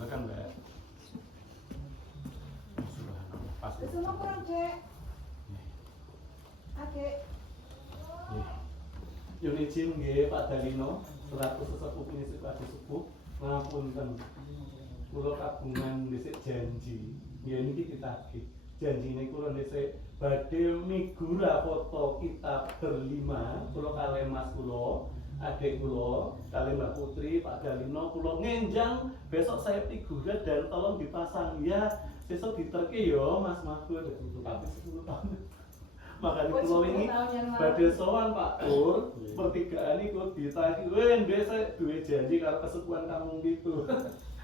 Silakan Mbak. Subhanallah. Pas. Semua kurang cek. Adek. Yun izin nggih Pak Dalino selaku sesepuh penyisip Adi Sepuh ngapunten kula kagungan dhisik janji yen iki ditagih janjine kula dhisik badhe migura foto kita berlima kula kalih Mas kula adik kula kalih Mbak Putri Pak Dalino kula ngenjang besok saya figura dan tolong dipasang ya sesuk diterke yo Mas Mahfud untuk habis 10 tahun. Makanya pulau ini badhe sowan Pak Pur, pertigaan iku ditagih, ndek duwe janji karo kesepuhan kampung Pitu.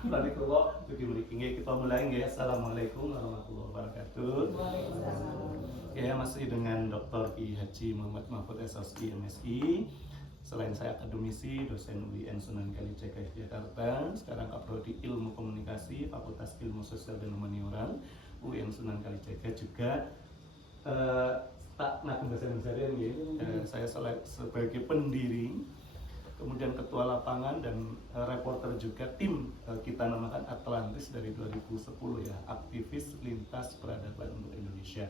Tadi kula dugi mriki nggih kita mulai nggih. Assalamualaikum warahmatullahi wabarakatuh. Waalaikumsalam. Ya, masih dengan Dr. Ki Haji Muhammad Mahfud SSI MSI. Selain saya akademisi, dosen UIN Sunan Kalijaga Yogyakarta, sekarang Kaprodi Ilmu Komunikasi, Fakultas Ilmu Sosial dan Humaniora, UIN Sunan Kalijaga juga. Tak nak bahasa Indonesia ya. Saya sebagai pendiri, kemudian ketua lapangan dan reporter juga tim kita namakan Atlantis dari 2010 ya, aktivis lintas peradaban untuk Indonesia.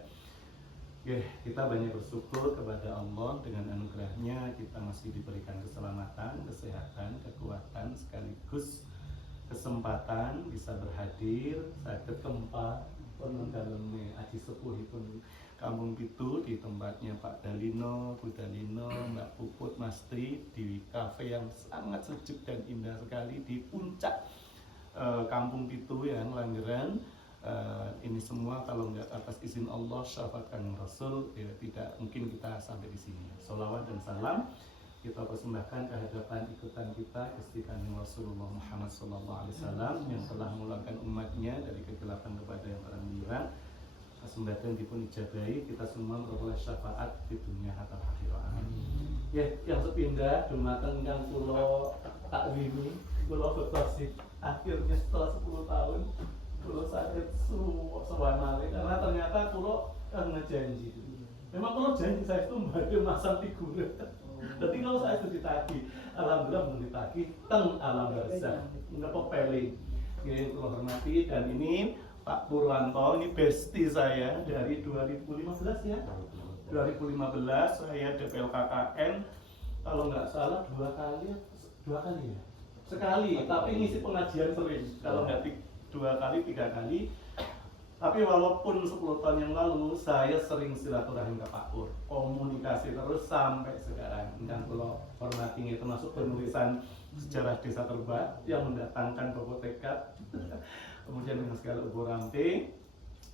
Oke, kita banyak bersyukur kepada Allah dengan anugerahnya kita masih diberikan keselamatan, kesehatan, kekuatan sekaligus kesempatan bisa berhadir saged tempat penundaleme Aji Sepuh pun Kampung Pitu di tempatnya Pak Dalino, Bu Dalino, Mbak Puput, Mas Tri di kafe yang sangat sejuk dan indah sekali di puncak Kampung Pitu yang Langgeran. Ini semua kalau nggak atas izin Allah, syafaat Kanjeng Rasul, ya tidak mungkin kita sampai di sini. Sholawat dan salam kita persembahkan kehadapan ikutan kita Gusti Kanjeng Rasulullah Muhammad SAW yang telah mengeluarkan umatnya dari kegelapan kepada yang terang. Kesempatan dipun ijabahi kita semua memperoleh syafaat di dunia hatta akhirat. Ya, yang sepindah dumateng ingkang kula takwimi, kula bekosik akhirnya setelah 10 tahun kula saged sowan malih karena ternyata kula ngejanji. Memang kula janji saya itu badhe masang figura. Tapi kalau saya itu ditagih, alhamdulillah belum ditagih teng alam barzah. Napa peling. Nggih kula hormati dan ini Pak Purwanto, ini bestie saya dari 2015 ya. 2015 saya DPL KKN, kalau nggak salah dua kali ya. Sekali, tapi ngisi pengajian sering. Kalau nggak 2 kali, 3 kali. Tapi walaupun 10 tahun yang lalu saya sering silaturahim ke Pak Pur, komunikasi terus sampai sekarang. Dan kalau hormati ini termasuk penulisan sejarah desa Terbat yang mendatangkan Bapak Tekad. Kemudian dengan segala ubur ramping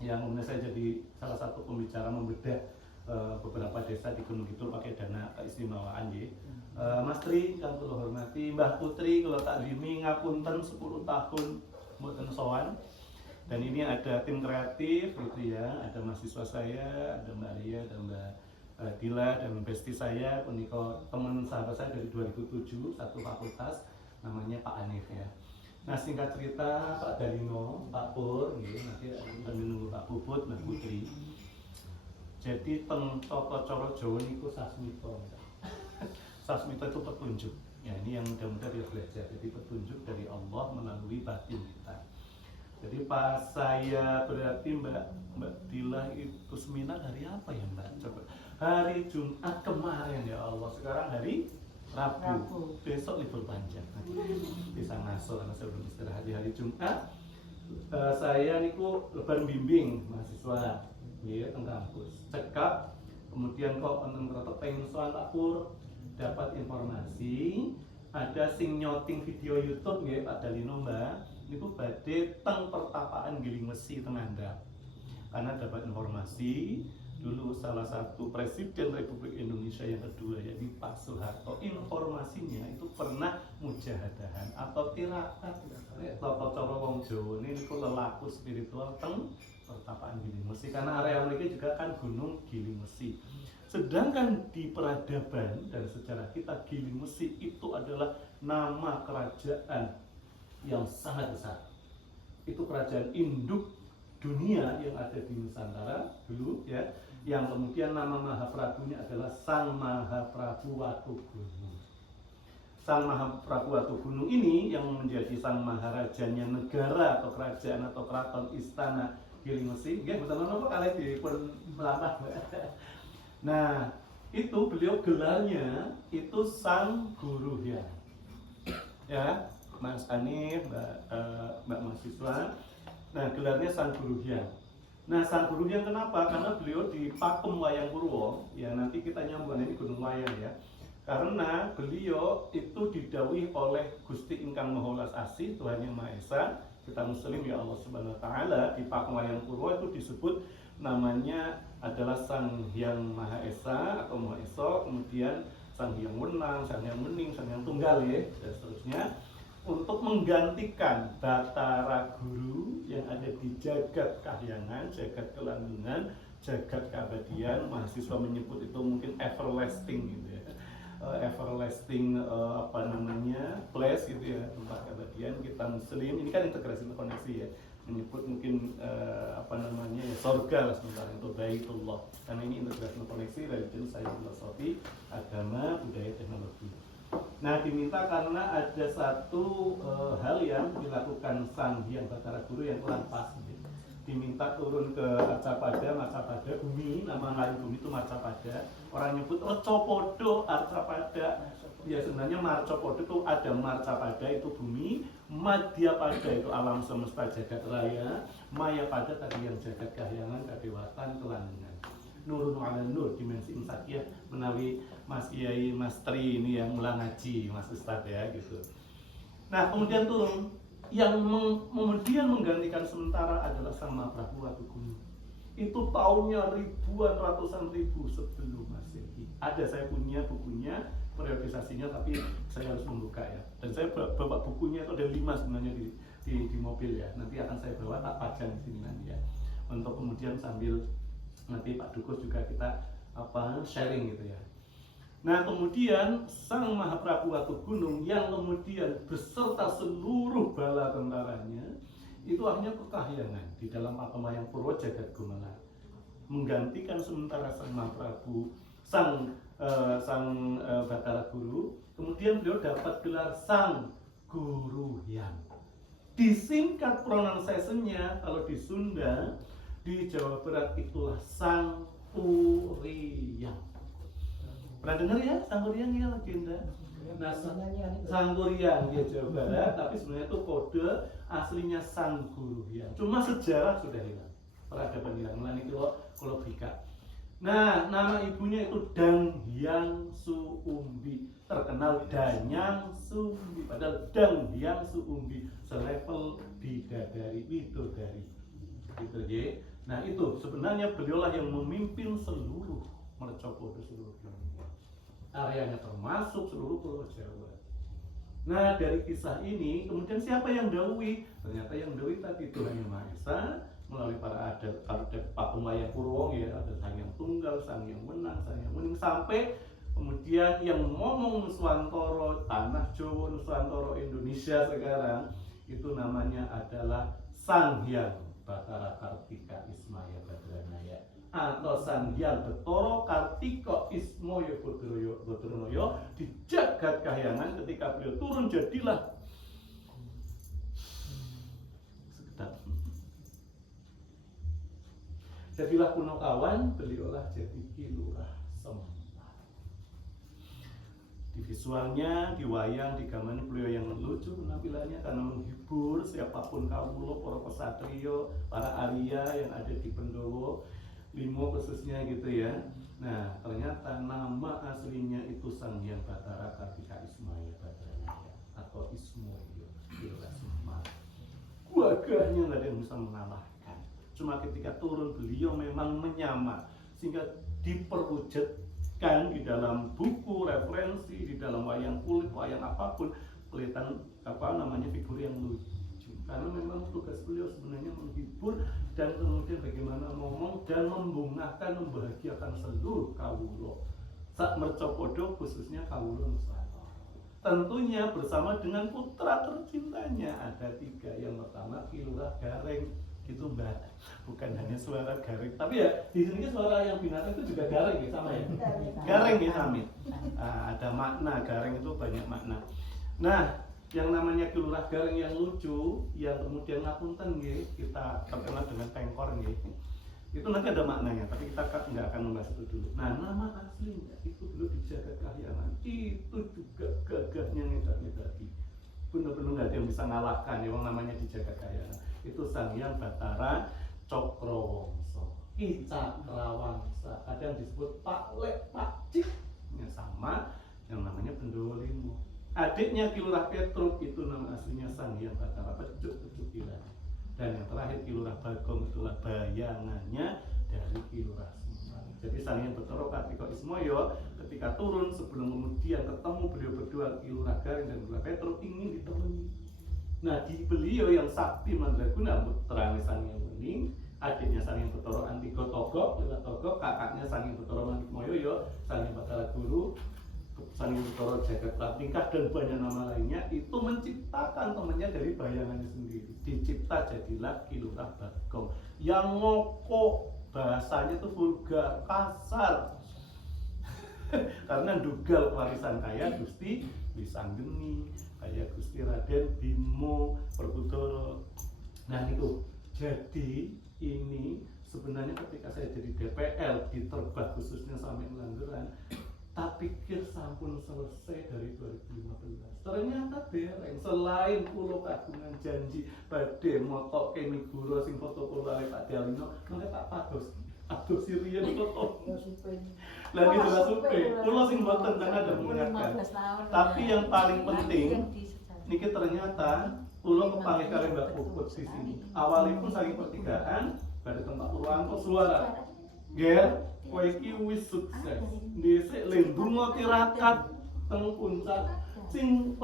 yang kemudian saya jadi salah satu pembicara membedah beberapa desa di Gunung Kidul pakai dana keistimewaan ya. Mas Tri yang perlu hormati, Mbah Putri kalau tak limi ngapunten 10 tahun mboten sowan. Dan ini ada tim kreatif gitu ya, ada mahasiswa saya, ada Mbak Lia, ada Mbak Dila dan bestie saya, punika teman sahabat saya dari 2007 satu fakultas namanya Pak Anif ya. Nah singkat cerita Pak Dalino, Pak Pur, nanti menunggu Pak Puput, Mbak Putri. Jadi teng tata cara Jawa niku sasmita. Sasmita itu petunjuk. Ya ini yang mudah-mudahan dia belajar. Jadi petunjuk dari Allah melalui batin kita. Jadi pas saya berarti Mbak Dila itu seminar hari apa ya Mbak? Coba hari Jumat kemarin ya Allah. Sekarang hari Rabu. Besok libur panjang. Bisa ngasor karena saya belum istirahat di hari Jumat. Saya niku lebar bimbing mahasiswa di kampus. Cekap, kemudian kok enten krotok pengen soal Pak Pur dapat informasi ada sing nyoting video YouTube nggih Pak Dalino Mbak. Niku badhe teng pertapaan Giling Mesi Tenanda. Karena dapat informasi dulu salah satu presiden Republik Indonesia yang kedua yaitu Pak Soeharto, informasinya itu pernah mujahadahan atau tirakat tata cara wong Jawa niku lelaku spiritual teng pertapaan Giling Mesi karena area mereka juga kan Gunung Giling Mesi. Sedangkan di peradaban dan sejarah kita Giling Mesi itu adalah nama kerajaan yang sangat besar. Itu kerajaan induk dunia yang ada di Nusantara dulu ya, yang kemudian nama Mahaprabunya adalah Sang Mahaprabu Watugunung. Sang Mahaprabu Atugunung ini yang menjadi sang maharajanya negara atau kerajaan atau keraton istana Giling Mesi, nggih boten napa kalih dipun melampah. Nah, itu beliau gelarnya itu Sang Guru Hyang. Ya, Mas Anif, Mbak mahasiswa. Nah, gelarnya Sang Guru Hyang. Nah, Sang Guru Hyang kenapa? Karena beliau di Pakem Wayang Purwo. Ya, nanti kita nyambung ini Gunung Wayang ya. Karena beliau itu didhawuhi oleh Gusti Ingkang Maha Welas Asih, Tuhan Yang Maha Esa, kita muslim ya Allah Subhanahu wa taala, di Pakem Wayang Purwo itu disebut namanya adalah Sang Hyang Maha Esa atau Maha Esa, kemudian Sang Hyang Wenang, Sang Hyang Wening, Sang Hyang Tunggal ya, dan seterusnya, untuk menggantikan Batara Guru yang ada di jagat kahyangan, jagat kelangungan, jagat keabadian. Mahasiswa menyebut itu mungkin everlasting gitu ya, everlasting place gitu ya, tempat keabadian. Kita muslim ini kan integrasi koneksi ya, menyebut mungkin ya surga lah sementara itu Baitullah, karena ini integrasi koneksi religion, sains, filosofi, agama, budaya, teknologi. Nah, diminta karena ada satu hal yang dilakukan Sang Hyang Batara Guru yang kurang pas gitu. Diminta turun ke Arcapada, Marcapada, bumi, nama lain bumi itu Marcapada. Orang nyebut Recopodo, Arcapada. Ya sebenarnya Marcopodo itu ada Marcapada itu bumi, Madhyapada itu alam semesta jagat raya, Mayapada tadi yang jagat kahyangan, kadewatan, kelangan. Nurun ala nur, dimensi insakiyah, menawi Mas Kiai, Mas Tri ini yang mulang ngaji, Mas Ustadz ya gitu. Nah, kemudian turun yang kemudian menggantikan sementara adalah Sang Mahaprabu Atugunung. Itu tahunnya ribuan, ratusan ribu sebelum Masehi. Ada, saya punya bukunya, periodisasinya, tapi saya harus membuka ya. Dan saya bawa bukunya itu ada 5 sebenarnya di mobil ya. Nanti akan saya bawa, tak pajang di sini nanti ya. Untuk kemudian sambil nanti Pak Dukus juga kita sharing gitu ya. Nah, kemudian Sang Mahaprabu Atugunung yang kemudian beserta seluruh bala tentaranya itu akhirnya ke kahyangan di dalam Pakem Wayang Purwo jagat gumelar, menggantikan sementara Sang Mahaprabu, Sang Batara Guru. Kemudian beliau dapat gelar Sang Guru Hyang. Disingkat pronunciation-nya kalau di Sunda, di Jawa Barat itulah Sang Kuryang. Pernah dengar ya Sang Kuryang ya, legenda? Nah, Sang Kuryang di Jawa Barat, tapi sebenarnya itu kode aslinya Sang Guru Hyang. Cuma sejarah sudah hilang, peradaban hilang. Nah, itu kalau bika. Nah, nama ibunya itu Dang Hyang Suumbi, terkenal Danyang Sumbi. Padahal Dang Hyang Suumbi selevel bidadari, widodari. Gitu ya. Nah, itu sebenarnya beliaulah yang memimpin seluruh Mercopodo, seluruh dunia. Areanya termasuk seluruh Pulau Jawa. Nah, dari kisah ini kemudian siapa yang dahului? Ternyata yang dahului tadi Tuhan Yang Maha Esa melalui para adat Pakem Wayang Purwo ya, ada Sang Hyang Tunggal, Sang Hyang Wenang, Sang Hyang Wening, sampai kemudian yang ngomong Nuswantoro, tanah Jawa, Nuswantoro Indonesia sekarang itu namanya adalah Sang Hyang Batara Kartika Ismaya Badranaya atau Sang Hyang Betara Kartika Ismaya Badranaya di jagat kahyangan. Ketika beliau turun jadilah Punokawan, beliaulah jadi Kilurah Semar. Di visualnya, di wayang, di gaman beliau yang lucu penampilannya karena menghibur siapapun kawula, para kesatrio, para Arya yang ada di Pendowo, Limo khususnya gitu ya. Nah, ternyata nama aslinya itu Sang Hyang Batara Kartika Ismaya Badranaya atau Ismoyo Kilurah Semar. Gagahnya nggak ada yang bisa mengalahkan. Cuma ketika turun beliau memang menyamar sehingga diperwujudkan di dalam buku referensi, di dalam wayang kulit, wayang apapun kelihatan figur yang lucu. Karena memang tugas beliau sebenarnya menghibur dan kemudian bagaimana ngomong dan membungahkan, membahagiakan seluruh kawula sak Mercopodo, khususnya kawula Nuswantara. Tentunya bersama dengan putra tercintanya ada 3. Yang pertama Kilurah Gareng gitu Mbak, bukan hanya suara garing, tapi ya di sini suara yang binatang itu juga garing ya, sama ya, garing ya Samit. Ada makna, garing itu banyak makna. Nah, yang namanya kilurah garing yang lucu, yang kemudian ngapunten ya, kita terkenal dengan pengkor ya, itu nanti ada maknanya, tapi kita nggak akan membahas itu dulu. Nah, nama aslinya itu dulu dijaga kahyangan, itu juga gagahnya ngedak-ngedaki, benar-benar nggak ada yang bisa ngalahkan ya, yang namanya dijaga kahyangan. Itu Sang Hyang Batara Cokrawangsa, Ki Cakrawangsa, kadang disebut Pak Lek Pak Cik, ya sama yang namanya Pendolimo. Adiknya Kilurah Petruk itu nama aslinya Sang Hyang Batara Pecuk Kilurah. Dan yang terakhir Kilurah Bagong itulah bayangannya dari Kilurah Semar. Jadi Sang Hyang Batara Kartika Ismoyo ketika turun sebelum kemudian ketemu beliau berdua Kilurah Garing dan Kilurah Petruk ingin ditemani. Nah, di beliau yang sakti mandraguna putrane Sang Hyang Wening, adiknya Sang Hyang Bathara Antiga Togok, kakaknya Sang Hyang Bathara Manikmaya, Sang Hyang Batara Guru, Sang Hyang Bathara Jagat Tingkah dan banyak nama lainnya, itu menciptakan temannya dari bayangannya sendiri. Dicipta jadilah Kilurah Bagong yang ngokok, bahasanya itu vulgar, kasar. Karena dugal warisan kaya Gusti Wisanggeni, kaya Gusti Raden Bimo Perkudara. Nah itu, jadi ini sebenarnya ketika saya jadi DPL di Terbah khususnya sampai Langgeran, tak pikir sampun selesai dari 2015. Ternyata dereng, selain pulau kagungan janji badhe motok kemi guru sing foto pulau Pak Dalino, mengke tak pados aduh Sirian foto. Lah gitu lah supe. Pulau sing mboten karena ada mengingatkan. Tapi yang paling penting niki ternyata pulau kepanggih kali Mbak Puput di sini. Awalipun saling pertigaan, pada tempat Purwanto suara. Ger, kowe iki wis sukses. Dhisik lembungo tirakat teng puncak sing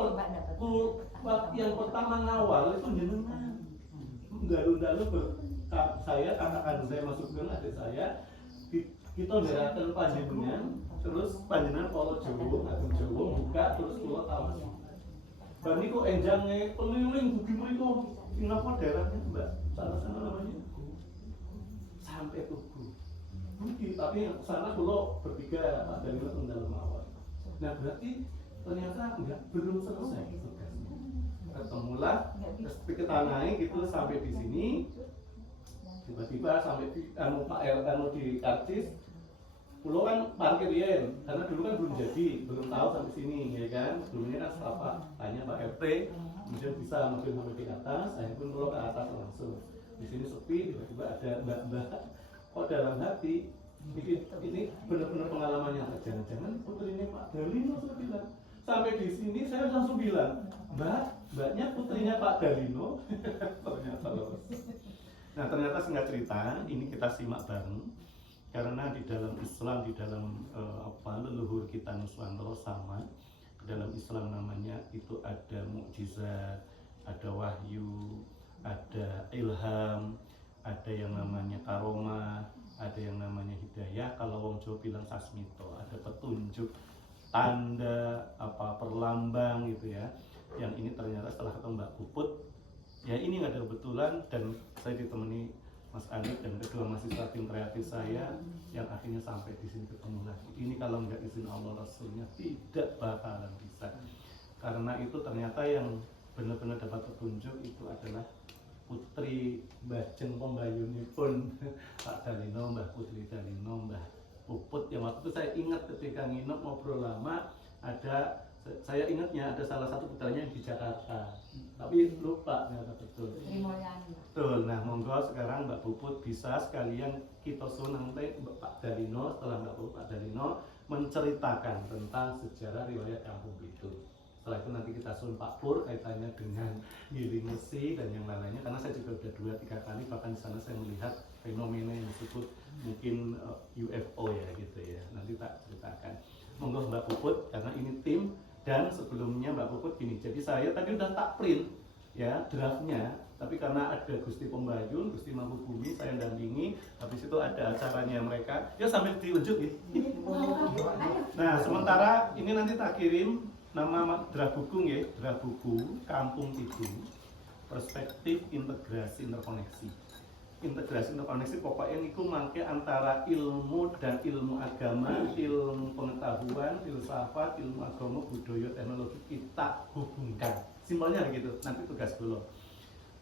yang pertama ngawal itu jenengan. Dalu-dalu saya kakak kandung saya masuk ke adik saya, kita nderaken panjenengan, terus panjenengan kalau Jawa, agung Jawa buka terus kula tawas. Bar niku enjange keliling dugi mriku sing napa daerahnya Mbak? Salah sana namanya sampai Tugu. Mungkin tapi sana kula bertiga Pak Dalino teng dalem awal. Nah berarti ternyata belum selesai tugasnya. Ketemulah kita naik gitu sampai di sini. Tiba-tiba sampai di Pak di Karcis, pulau kan parkir ya, karena dulu kan belum jadi, belum tahu sampai sini, ya kan. Sebelumnya kan apa? Tanya Pak RT, kemudian bisa mobil sampai di atas, saya pun pulau ke atas langsung. Di sini sepi, tiba-tiba ada mbak-mbak. Kok dalam hati, ini benar-benar pengalaman yang jangan-jangan putrinya Pak Dalino saya bilang. Sampai di sini saya langsung bilang, mbaknya putrinya Pak Dalino, ternyata lolos. Nah ternyata singkat cerita ini kita simak bareng karena di dalam Islam, di dalam leluhur kita Nuswantara sama, dalam Islam namanya itu ada mukjizat, ada wahyu, ada ilham, ada yang namanya karomah, ada yang namanya hidayah. Kalau wong Jawa bilang sasmito, ada petunjuk, tanda, perlambang gitu ya. Yang ini ternyata setelah ketemu Mbak Puput, ya ini nggak ada kebetulan dan saya ditemani Mas Anit dan kedua mahasiswa tim kreatif saya yang akhirnya sampai di sini ketemu lagi. Ini kalau nggak izin Allah Rasulnya tidak bakalan bisa. Karena itu ternyata yang benar-benar dapat petunjuk itu adalah putri Bajeng Pembayunipun Pak Dalino, Mbah Putri Dalino, Mbah Puput. Yang waktu itu saya ingat ketika nginep ngobrol lama, saya ingatnya ada salah satu putranya yang di Jakarta, tapi lupa ternyata betul. Betul. Nah monggo sekarang Mbak Puput bisa sekalian kita nanti Pak Dalino, setelah Mbak Puput Pak Dalino menceritakan tentang sejarah riwayat kampung itu. Setelah itu nanti kita sun Pak Pur kaitannya dengan giling mesi dan yang lainnya, karena saya juga sudah 2-3 kali bahkan di sana saya melihat fenomena yang disebut mungkin UFO ya gitu ya. Nanti tak ceritakan. Monggo Mbak Puput karena ini tim. Dan sebelumnya Mbak Puput gini, jadi saya tadi udah tak print ya draftnya, tapi karena ada Gusti Pembayun, Gusti Mangkubumi, saya dampingi, habis itu ada acaranya mereka, ya sambil diunjuk ya. Nah sementara ini nanti tak kirim nama draft buku ya, draft buku Kampung Tidu, Perspektif Integrasi Interkoneksi. integrasi interkoneksi pokoknya niku mangke antara ilmu dan ilmu agama, ilmu pengetahuan, filsafat, ilmu agama, budaya, teknologi kita hubungkan. Simpelnya gitu. Nanti tugas dulu.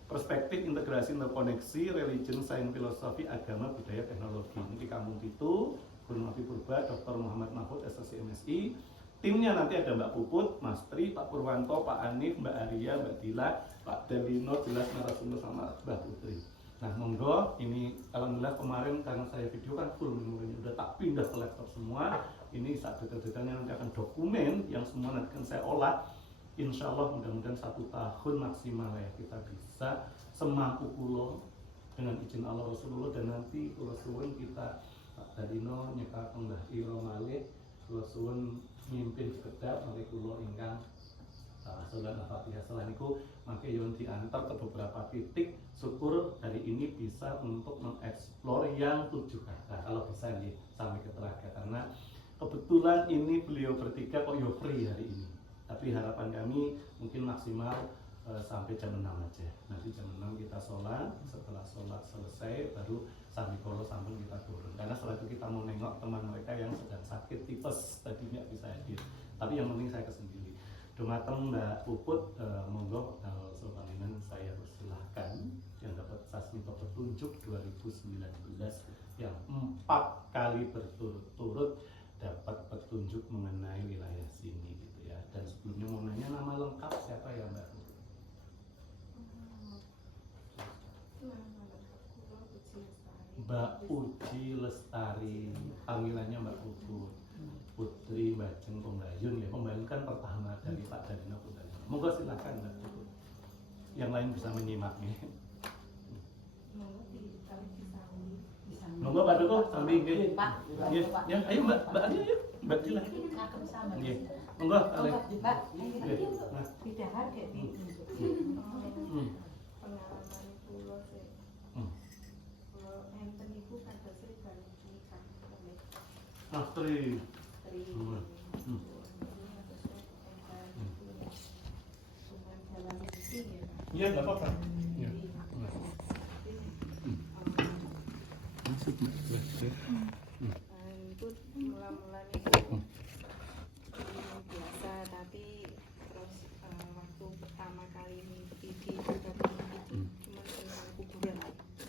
Perspektif integrasi interkoneksi, religion, sains, filosofi, agama, budaya, teknologi. Nanti kamu itu Gunung Api Purba, Dr. Muhammad Mahfud, SSC MSI. Timnya nanti ada Mbak Puput, Mas Tri, Pak Purwanto, Pak Anif, Mbak Arya, Mbak Dila, Pak Delino, jelas narasumber sama Mbak Putri. Nah monggo, ini alhamdulillah kemarin karena saya video kan full memorinya udah tak pindah ke laptop semua. Ini saat detail-detailnya nanti akan dokumen yang semua nanti akan saya olah. Insya Allah mudah-mudahan 1 tahun maksimal ya kita bisa semampu kulo dengan izin Allah Rasulullah, dan nanti kulo suwun kita Pak Dalino nyekak Mbah Iro Malik, kulo suwun mimpin sekedap nanti kulo ingkang sholat al-fatihah. Selain itu maka yon diantar ke beberapa titik, syukur hari ini bisa untuk mengeksplor yang 7 kata kalau bisa nih sampai ke teraga, karena kebetulan ini beliau bertiga kok yo free hari ini, tapi harapan kami mungkin maksimal sampai jam 6 aja. Nanti jam 6 kita sholat, setelah sholat selesai baru sambil kolo sampun kita turun, karena setelah itu kita mau nengok teman mereka yang sedang sakit tipes tadi nggak bisa hadir, tapi yang penting saya kesendiri. Dumateng Mbak Puput, monggo sopaningan saya persilahkan yang dapat Sasmito Petunjuk 2019 yang 4 kali berturut-turut dapat petunjuk mengenai wilayah sini gitu ya. Dan sebelumnya mau nanya nama lengkap siapa ya Mbak Puput? Mbak Uji Lestari, panggilannya Mbak Puput. Putri Bajeng Pembayun ya, Pembayun kan pertama dari Pak Dalino Putri. Monggo silakan Mbak Puput. Yang lain bisa menyimaknya. Monggo Pak Doko sambil nggih. Nggih, ya ayo Mbak Adi ayo. Mbak Dila. Nggih. Monggo Ale. Pak, Nggih. Nah, tidak harga di pengalaman pulau sih. Pulau enten ibu kata sih balik nikah oleh Astri. Tri. Hmm. Cuman dalam mimpi ya. Iya, enggak apa-apa. Iya. Masuk Mbak. Itu mula-mula itu biasa, tapi terus waktu pertama kali mimpi di dekat itu cuma tentang kuburan.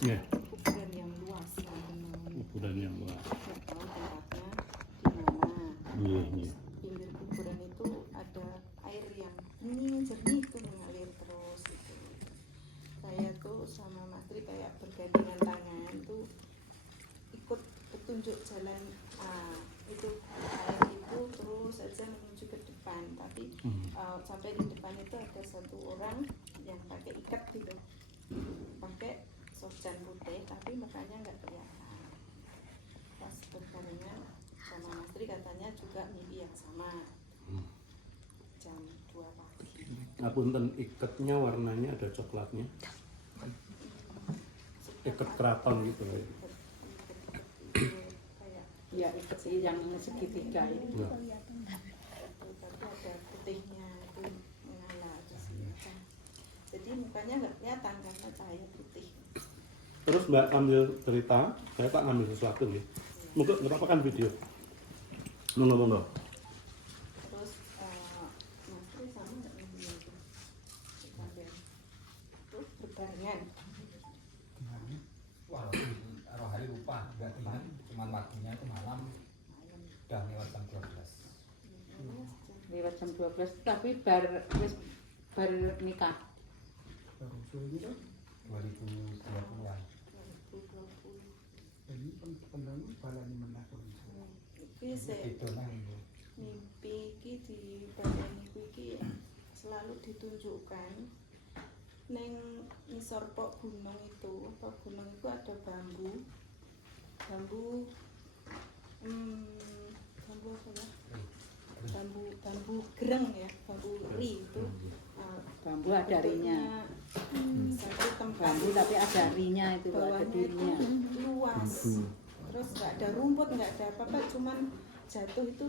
Iya. Kuburan yang luas, teman-teman. Kuburan yang luas. Nggak tahu tempatnya di mana. Iya, iya. Pinggir kuburan itu ada air yang bening jernih tuh mengalir terus gitu. Saya tuh sama Mas Tri kayak bergandengan tangan tuh ikut petunjuk jalan itu air itu terus saja menuju ke depan, tapi sampai di depan itu ada satu orang yang pakai ikat gitu, pakai sorjan putih tapi mukanya nggak kelihatan. Pas berbarengan sama Mas Tri katanya juga mimpi yang sama. Jam 2 pagi. Ngapunten ikatnya warnanya ada coklatnya. Ikat keraton gitu ya. Kayak ya ikut sih yang segitiga itu. Ya. tapi ada putihnya itu mengalah di sini. Jadi mukanya nggak kelihatan karena cahaya putih. Terus Mbak ambil cerita, saya tak ngambil sesuatu nih. Monggo nggak apa-apa kan video. Monggo. Terus Mas Tri sama nggak mimpinya itu? Sambil terus berbarengan. Wah, roh hari lupa, nggak ingat, cuman waktunya itu malam, udah lewat jam 12. Lewat jam 12 tapi bar nikah. 2020-an. 2020. Iki sih Itu nah itu. mimpi iki di badan iku iki selalu ditunjukkan neng ngisor pok gunung itu ada bambu apa ya, bambu gereng ya, bambu ri itu Bambu ada rinya. satu tempat Bambu tapi ada rinya itu, ada bawahnya durinya. itu luas, terus nggak ada rumput, nggak ada apa-apa, cuman jatuh itu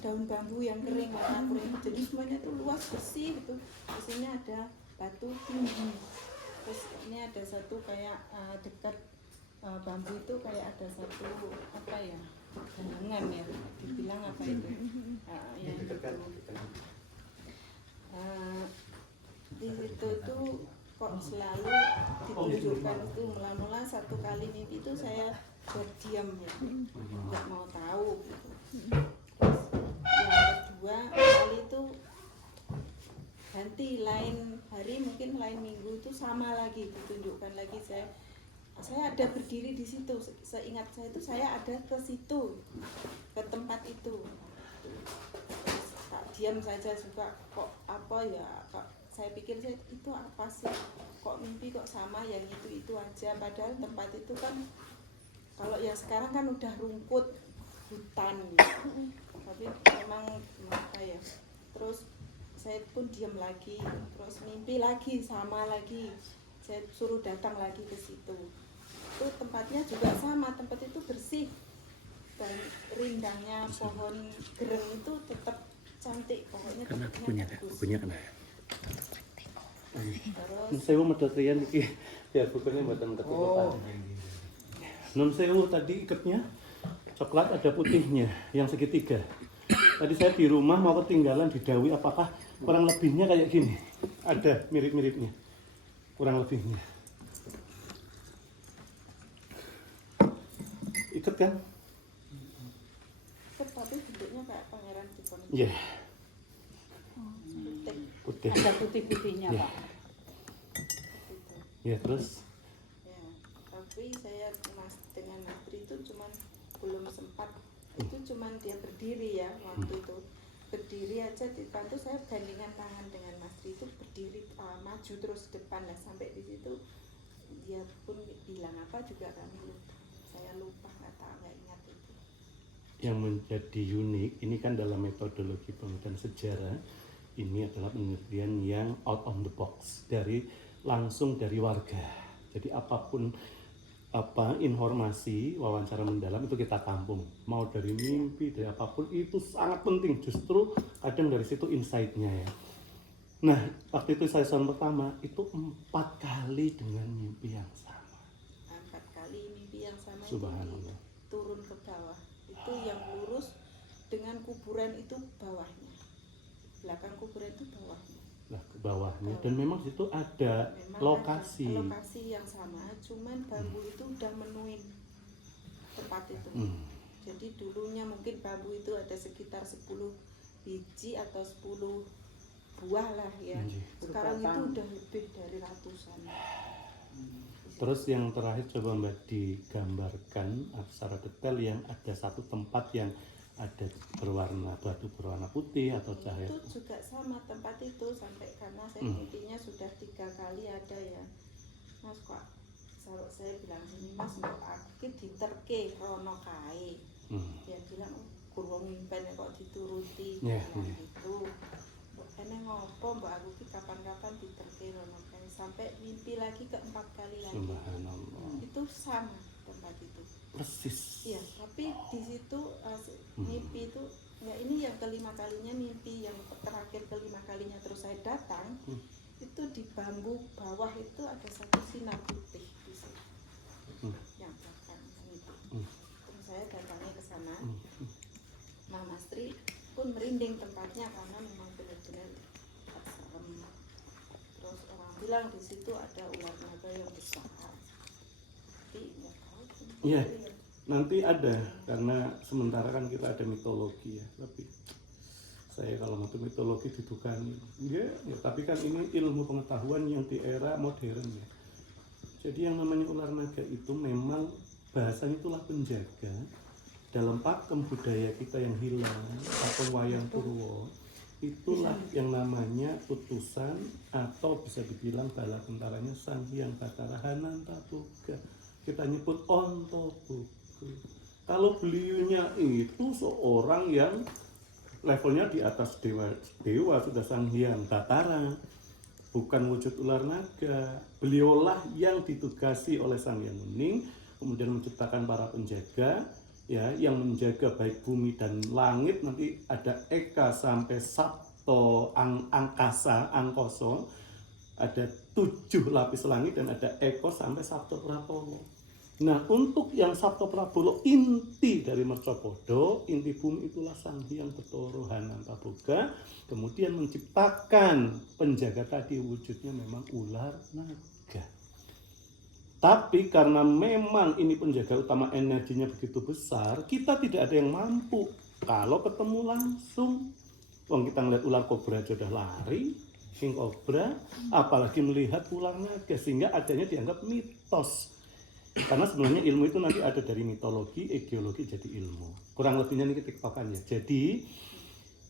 daun bambu yang kering warna kuning, jadi semuanya tuh luas bersih gitu. Di sini ada batu tinggi Terus ini ada satu kayak dekat bambu itu kayak ada satu apa ya, ganangan ya, dibilang apa itu, yang itu. Di situ tuh kok selalu ditunjukkan itu, mula-mula satu kali mimpi itu saya berdiam ya, nggak mau tahu gitu. Terus yang kedua kali itu ganti, lain hari mungkin lain minggu itu sama lagi ditunjukkan lagi, saya ada berdiri di situ, seingat saya itu saya ada ke situ, ke tempat itu. Terus tak diam saja juga, kok apa ya, kok saya pikir itu apa sih, kok mimpi kok sama yang itu aja, padahal tempat itu kan kalau yang sekarang kan udah rumput hutan gitu. Tapi memang apa ya, terus saya pun diam lagi, terus mimpi lagi sama lagi, saya suruh datang lagi ke situ. Itu tempatnya juga sama, tempat itu bersih dan rindangnya pohon gereng itu tetap cantik, pokoknya tempatnya bagus. Terus Sewu medhot riyen iki biar bukunya mboten ketutupan. Nun sewu tadi ikatnya coklat ada putihnya yang segitiga. Tadi saya di rumah mau ketinggalan di Dawi, apakah kurang lebihnya kayak gini? Ada mirip-miripnya. Kurang lebihnya. Ikat kan? tapi bentuknya kayak pangeran Diponegoro. Iya. Putih. Putih. Ada putih-putihnya, Iya. Pak. Gitu. Ya terus Ya, tapi saya dengan Natri itu cuman belum sempat, itu cuman dia berdiri ya waktu itu, berdiri aja di depan tuh saya gandengan tangan dengan Mas Tri itu berdiri, maju terus depan lah, sampai di situ dia pun bilang apa juga kami lupa, saya lupa, nggak ingat itu. yang menjadi unik ini kan dalam metodologi penelitian sejarah ini adalah penelitian yang out of the box, langsung dari warga. Jadi apapun informasi wawancara mendalam itu kita tampung, mau dari mimpi, dari apapun itu sangat penting, justru kadang dari situ insight-nya ya. Nah waktu itu saya soal pertama itu 4 kali dengan mimpi yang sama. 4 kali mimpi yang sama. Subhanallah. Itu turun ke bawah, itu yang lurus dengan kuburan itu bawahnya, belakang kuburan itu bawahnya. Nah ke bawahnya, dan memang situ ada Memang lokasi. ada lokasi yang sama, cuman bambu itu udah menuin tempat itu. Jadi dulunya mungkin bambu itu ada sekitar 10 biji atau 10 buah lah ya. Sekarang itu udah lebih dari ratusan. Terus yang terakhir coba Mbak digambarkan secara detail yang ada satu tempat yang ada batu berwarna putih atau cahaya. Itu juga sama tempat itu, sampai karena saya mimpinya sudah 3 kali ada ya. Mas kok saya bilang sini Mas, mbok aku diterke rono kae. Dia bilang kurang mimpen kok dituruti. Gitu. Ini ngopo mbak aku ki kapan-kapan diterke rono kae, sampai mimpi lagi ke 4 kali lagi. Subhanallah. Itu sama tempat itu. Persis. Iya, tapi di situ mimpi itu ya, ini yang kelima kalinya mimpi, yang terakhir kelima kalinya terus saya datang, itu di bambu bawah itu ada satu sinar putih di situ, yang belakang itu. Terus saya datangnya ke sana, Mama Stri pun merinding tempatnya karena memang benar-benar serem. Terus orang bilang di situ ada ular naga yang besar. Tapi nggak tahu. Iya, nanti ada, karena sementara kan kita ada mitologi ya, tapi saya kalau mau mitologi didukani ya, tapi kan ini ilmu pengetahuan yang di era modern ya. Jadi yang namanya ular naga itu memang bahasanya itulah penjaga dalam pakem budaya kita yang hilang atau wayang purwo, itulah yang namanya utusan atau bisa dibilang bala tentaranya Sang Hyang Batara Hanantaboga, kita nyebut Ontobogo. Kalau beliaunya itu seorang yang levelnya di atas dewa sudah Sang Hyang Batara, bukan wujud ular naga. Beliaulah yang ditugasi oleh Sang Hyang Wening kemudian menciptakan para penjaga ya, yang menjaga baik bumi dan langit. Nanti ada Eka sampai Sabto Angkasa Angkoso, ada 7 lapis langit dan ada ekor sampai Sabto Prapolo. Nah, untuk yang Sabto Prapolo inti dari Mercopodo, inti bumi itulah Sang Hyang Bathara Hananta Boga, kemudian menciptakan penjaga tadi wujudnya memang ular naga. Tapi karena memang ini penjaga utama energinya begitu besar, kita tidak ada yang mampu kalau ketemu langsung. Wong kita ngeliat ular kobra aja udah lari, king kobra, apalagi melihat ular naga, sehingga adanya dianggap mitos. Karena sebenarnya ilmu itu nanti ada dari mitologi, ideologi jadi ilmu. Kurang lebihnya ini tiktokannya. Jadi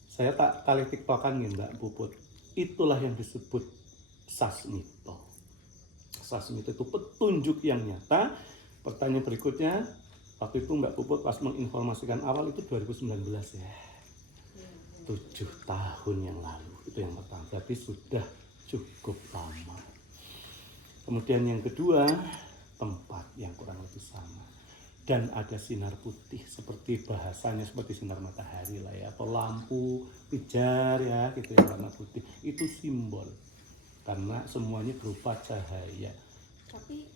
saya tak kali tiktokan nih Mbak Puput. Itulah yang disebut sasmito. Sasmito itu petunjuk yang nyata. Pertanyaan berikutnya, waktu itu Mbak Puput pas menginformasikan awal itu 2019 ya. 7 tahun yang lalu. Itu yang pertama. Berarti sudah cukup lama. Kemudian yang kedua, tempat yang kurang lebih sama dan ada sinar putih seperti bahasanya seperti sinar matahari lah ya, atau lampu pijar ya gitu ya, warna putih itu simbol karena semuanya berupa cahaya. Tapi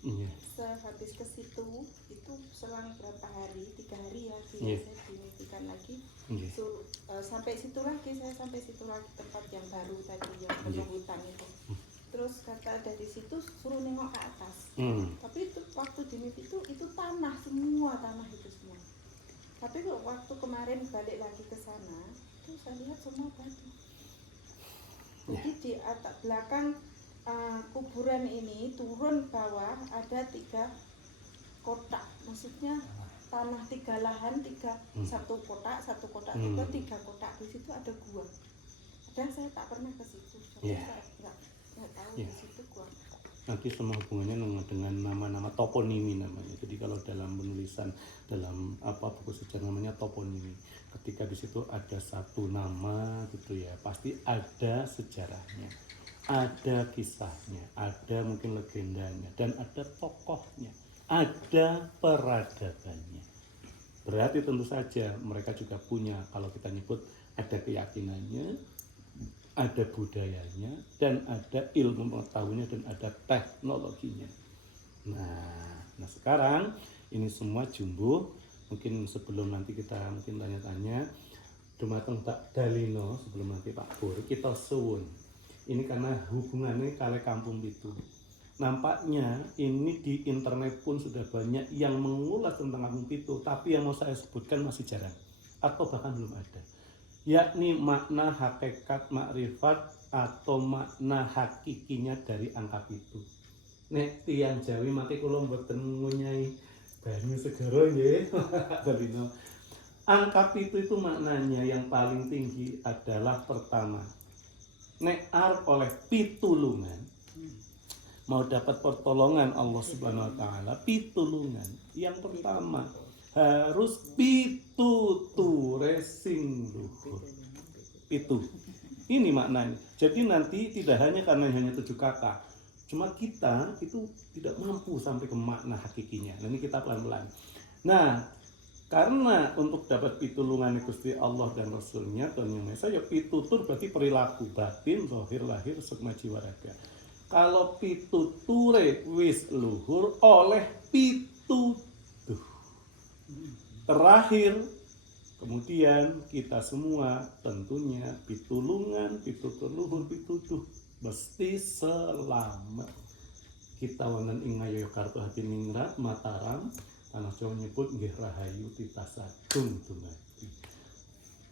sehabis ke situ itu selang berapa hari, 3 hari ya saya dimimpikan lagi. Sampai situ lagi tempat yang baru tadi yang penuh hutan itu. Terus kata dari situ suruh nengok ke atas. Tapi itu waktu di mimpi itu tanah semua, tanah itu semua. Tapi waktu kemarin balik lagi ke sana, itu saya lihat semua batu. Jadi di atap belakang kuburan ini turun bawah ada 3 kotak. Maksudnya tanah 3 lahan, 3 satu kotak, 3 kotak. Di situ ada gua. Dan saya tak pernah ke situ. Saya nggak tahu di situ gua. Nanti semua hubungannya dengan nama-nama toponimi namanya. Jadi kalau dalam penulisan dalam buku sejarah namanya toponimi. Ketika di situ ada satu nama gitu ya, pasti ada sejarahnya, ada kisahnya, ada mungkin legendanya, dan ada tokohnya, ada peradabannya. Berarti tentu saja mereka juga punya, kalau kita nyebut ada keyakinannya, ada budayanya, dan ada ilmu pengetahuannya, dan ada teknologinya. Nah sekarang ini semua jumbo. Mungkin sebelum nanti kita mungkin tanya-tanya, dumateng tak dalino sebelum nanti Pak Pur kita suwun. Ini karena hubungannya kali kampung itu. Nampaknya ini di internet pun sudah banyak yang mengulas tentang kampung Pitu, tapi yang mau saya sebutkan masih jarang atau bahkan belum ada. Yakni makna hakikat makrifat atau makna hakikinya dari angka Pitu. Nek tiyang Jawi mati kula mboten ngunyai banyu segara nggih. Dalino. Angka Pitu itu maknanya yang paling tinggi adalah pertama, nek arep oleh pitulungan, mau dapat pertolongan Allah Subhanahu wa taala, pitulungan. Yang pertama harus pituture sing luhur. Pitu. Ini maknanya. Jadi nanti tidak hanya karena hanya 7 kata. Cuma kita itu tidak mampu sampai ke makna hakikinya. Nah, ini kita pelan-pelan. Nah, karena untuk dapat pitulungan Gusti Allah dan Rasulnya Tuhan Yang Maha Esa, ya pitutur berarti perilaku batin, zahir, lahir, sukma jiwa raga. Kalau pituture wis luhur oleh pituduh. Terakhir, kemudian kita semua tentunya pitulungan, pitutur luhur, pituduh mesti selamat. Kita wonten ing Ngayogyakarta Hadiningrat Mataram, tanah Jawa nyebut nggih rahayu titasadung dumadi.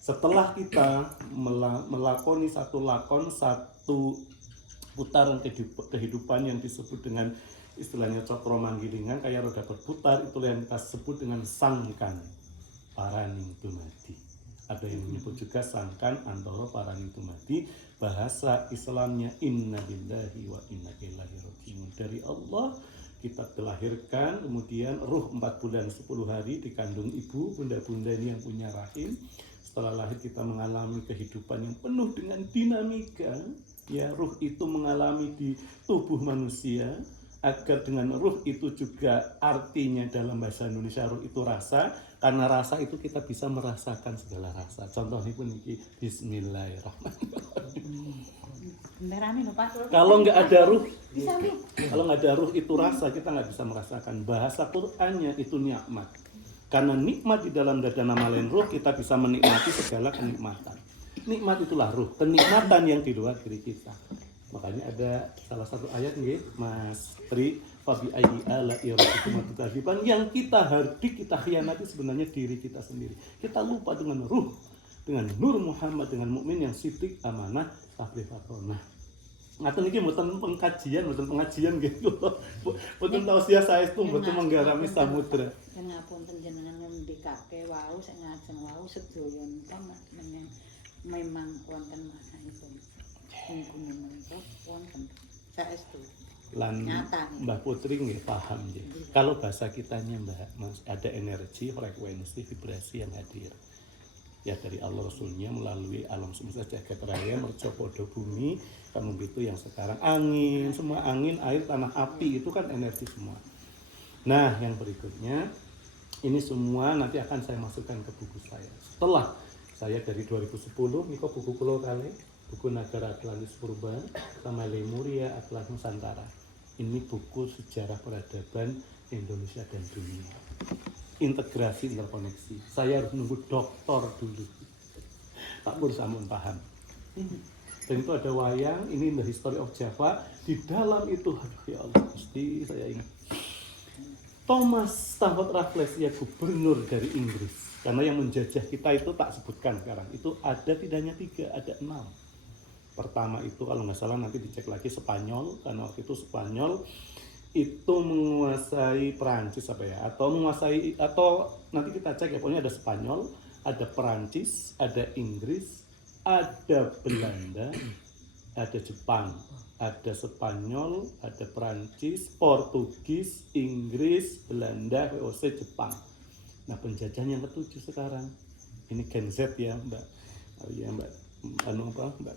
Setelah kita melakoni satu putaran kehidupan yang disebut dengan istilahnya cakra manggilingan kayak roda berputar, itulah yang kita sebut dengan sangkan paraning dumadi. Ada yang menyebut juga sangkan antara paraning dumadi. Bahasa Islamnya inna lillahi wa inna ilaihi raji'un. Dari Allah kita dilahirkan, kemudian ruh 4 bulan 10 hari dikandung ibu, bunda-bunda ini yang punya rahim. Setelah lahir kita mengalami kehidupan yang penuh dengan dinamika. Ya, ruh itu mengalami di tubuh manusia, agar dengan ruh itu juga artinya dalam bahasa Indonesia ruh itu rasa, karena rasa itu kita bisa merasakan segala rasa. Contohnya pun ini Bismillahirrahmanirrahim. Beneran lho Pak. Kalau nggak ada ruh, Bisa nih. kalau nggak ada ruh itu rasa, kita nggak bisa merasakan. Bahasa Qur'annya itu nikmat. Karena nikmat di dalam dada nama lain ruh, kita bisa menikmati segala kenikmatan. Nikmat itulah ruh, kenikmatan yang di luar diri kita. Makanya ada salah satu ayat nih, Mas Tri, fabi ayyi ala'i rabbikum tukadziban, yang kita hardik, kita khianati sebenarnya diri kita sendiri. Kita lupa dengan ruh, dengan nur Muhammad, dengan mukmin yang sidik, amanah, takrifah. Nah, ini mboten pengajian gitu. Mboten tausiah saya itu mboten menggarami samudra. Yang ngapunten jenengan ngendikake wau sing ngajeng wau sedaya nika memang wonten manahipun. Mungkin menika wonten saestu. Lan Nyata. Mbah Putri nggih paham nggih. Kalau bahasa kitanya Mbak Mas, ada energi, frekuensi, vibrasi yang hadir. Ya dari Allah Rasulnya melalui alam semesta jagat raya, merca podo bumi, kamu itu yang sekarang angin, semua angin, air, tanah, api itu kan energi semua. Nah, yang berikutnya ini semua nanti akan saya masukkan ke buku saya. Setelah saya dari 2010, ini kok buku Pulau Kali, buku Nagara Atlantis Purba, sama Lemuria Atlas Nusantara. Ini buku sejarah peradaban Indonesia dan dunia. Integrasi, interkoneksi. Saya harus nunggu doktor dulu. Tak pun samun paham. Dan itu ada wayang, ini The History of Java. Di dalam itu, aduh ya Allah, mesti saya ingat. Thomas Stafford Raffles, ya gubernur dari Inggris. Karena yang menjajah kita itu tak sebutkan sekarang. Itu ada tidak hanya 3, ada 6. Pertama itu kalau nggak salah nanti dicek lagi Spanyol, karena waktu itu Spanyol itu menguasai Perancis apa ya, atau menguasai, atau nanti kita cek ya, pokoknya ada Spanyol, ada Perancis, ada Inggris, ada Belanda, ada Jepang, ada Spanyol, ada Perancis, Portugis, Inggris, Belanda, VOC, Jepang. Nah penjajahan yang ke-7 sekarang, ini Gen Z ya Mbak, ya Mbak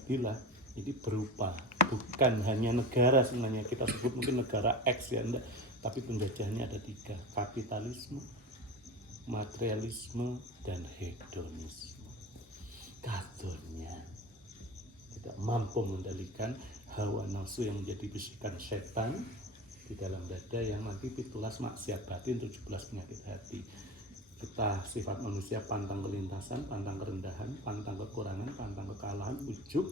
Bila, ini berupa bukan hanya negara sebenarnya, kita sebut mungkin negara X ya enggak, tapi penjajahannya ada 3, kapitalisme, materialisme, dan hedonisme. Kadernya tidak mampu mengendalikan hawa nafsu yang menjadi bisikan setan di dalam dada, yang nanti 17 maksiat batin, 17 penyakit hati. Kita sifat manusia pantang kelintasan, pantang kerendahan, pantang kekurangan, pantang kekalahan, ujub,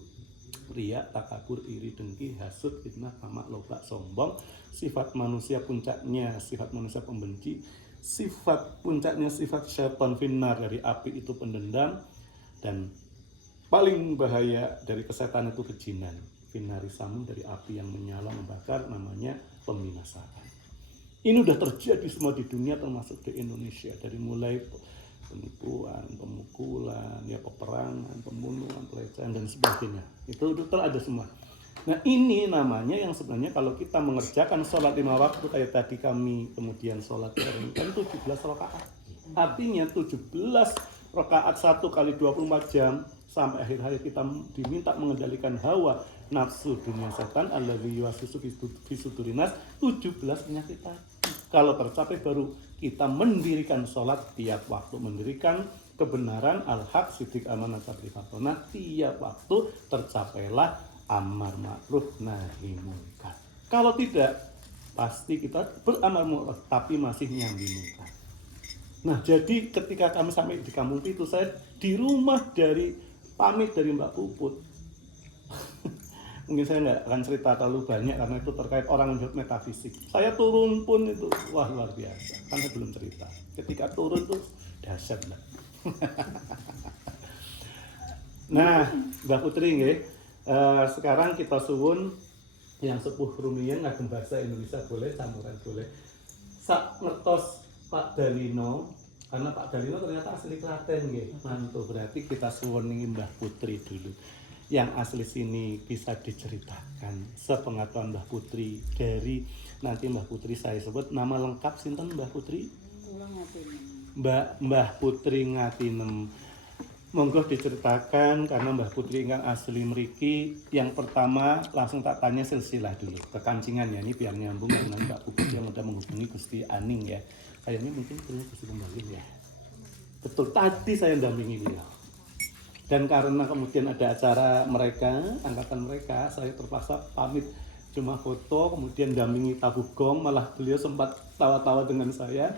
riya, takabur, iri, dengki, hasud, fitnah, tamak, loba, sombong. Sifat manusia puncaknya sifat manusia pembenci, sifat puncaknya sifat syaitan finnar, dari api itu pendendam, dan paling bahaya dari kesetan itu kejinan, finnari samun, dari api yang menyala membakar, namanya pembinasaan. Ini udah terjadi semua di dunia termasuk di Indonesia, dari mulai penipuan, pemukulan, ya peperangan, pembunuhan, pelecehan dan sebagainya. Itu ada semua. Nah ini namanya yang sebenarnya kalau kita mengerjakan sholat 5 waktu kayak tadi kami kemudian sholat bareng kan 17 rakaat. Artinya 17 rakaat 1 kali 24 jam sampai akhir hari kita diminta mengendalikan hawa nafsu dunia setan, alladzi yuwaswisu fi sudurinas, 17 penyakit tadi. Kalau tercapai baru kita mendirikan sholat tiap waktu, mendirikan kebenaran al-haq, sidik, amanah, takrifah. Tiap waktu tercapailah amar ma'ruf nahi munkar. Kalau tidak, pasti kita beramar ma'ruf tapi masih nyambi munkar. Nah, jadi ketika kami sampai di kampung itu, saya di rumah pamit dari Mbak Puput. Mungkin saya nggak akan cerita terlalu banyak karena itu terkait orang menjawab metafisik. Saya turun pun itu wah luar biasa. Kan saya belum cerita. Ketika turun tuh dahsyat lah. Nah, Mbak Putri nggih, sekarang kita suwun yang sepuh rumiyin ngagem bahasa Indonesia boleh, campuran boleh. Sak ngertos Pak Dalino, karena Pak Dalino ternyata asli Klaten nggih. Mantu, berarti kita suwun ning Mbah Putri dulu. Yang asli sini bisa diceritakan sepengetahuan Mbah Putri, dari nanti Mbah Putri saya sebut nama lengkap sinten Mbah Putri? Kula ngatinem. Mbah Putri Ngatinem. Monggo diceritakan karena Mbah Putri ingkang asli mriki. Yang pertama langsung tak tanya silsilah dulu kekancingan ya, ini biar nyambung dengan Mbak Puput yang udah menghubungi Gusti Aning ya. Kayaknya mungkin perlu Gusti Pembalin ya. Betul, tadi saya dampingi beliau. Dan karena kemudian ada acara mereka, angkatan mereka, saya terpaksa pamit cuma foto, kemudian dampingi tabuh gong, malah beliau sempat tawa-tawa dengan saya.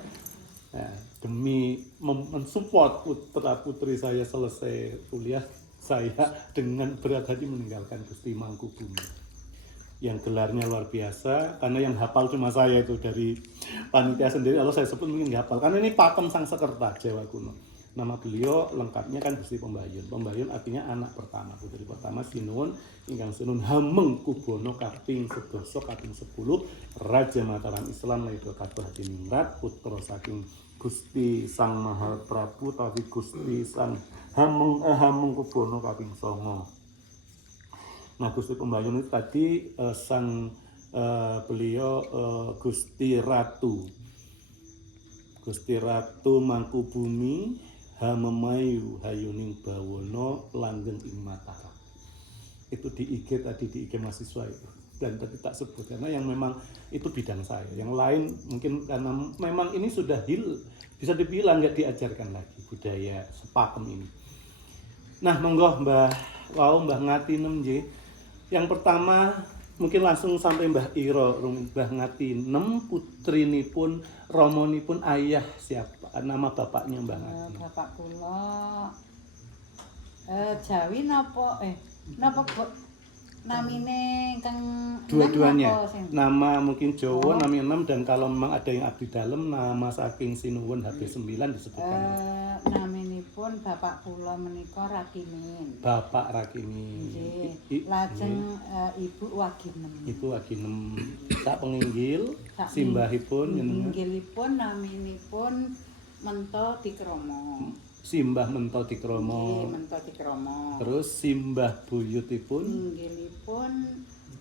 Nah, demi mensupport putra putri saya selesai kuliah, saya dengan berat hati meninggalkan Gusti Mangkubumi yang gelarnya luar biasa, karena yang hafal cuma saya itu dari panitia sendiri. Kalau saya sebut mungkin nggak hafal karena ini Pakem Sang Sekerta Jawa kuno. Nama beliau lengkapnya kan Gusti Pembayun. Pembayun artinya anak pertama, putri pertama Sinuwun ingkang Sinuwun Hamengkubuwana kaping 11 kaping 10 Raja Mataram Islam Laido Kabuh Hadiningrat putra saking Gusti Sang Maha Prabu tapi Gusti Sang Hamengkubuwana kaping 9. Nah, Gusti Pembayun itu tadi beliau Gusti Ratu Mangkubumi Hamemayu Hayuning Bawono langgeng ing Mataram. Itu di IG tadi, di IG mahasiswa itu. Dan tadi tak sebut karena yang memang itu bidang saya. Yang lain mungkin karena memang ini sudah bisa dibilang nggak diajarkan lagi budaya sepakem ini. Nah, monggo Mbah Ngatinem nggih. Yang pertama mungkin langsung sampai Mbah Iro, Mbah Ngatinem putrinipun ramanipun ayah siapa? Nama bapaknya Mbah Ngatinem. Bapak kula Jawi napa namine kang Dua-duanya. napa sing? Nama mungkin Jawa, nama 6 dan kalau memang ada yang abdi dalem nama saking Sinuwun HP9 disebutkan. Naminipun bapak kula menika Rakimin. Bapak Rakimin. Nggih. Lajeng Ibu Waginem. Ibu Waginem sak penginggil Sak simbahipun jenengan inggilipun naminipun Mento Dikromo. Simbah Mento Nggih, Dikromo. Mento Dikromo. Terus simbah buyutipun Inggilipun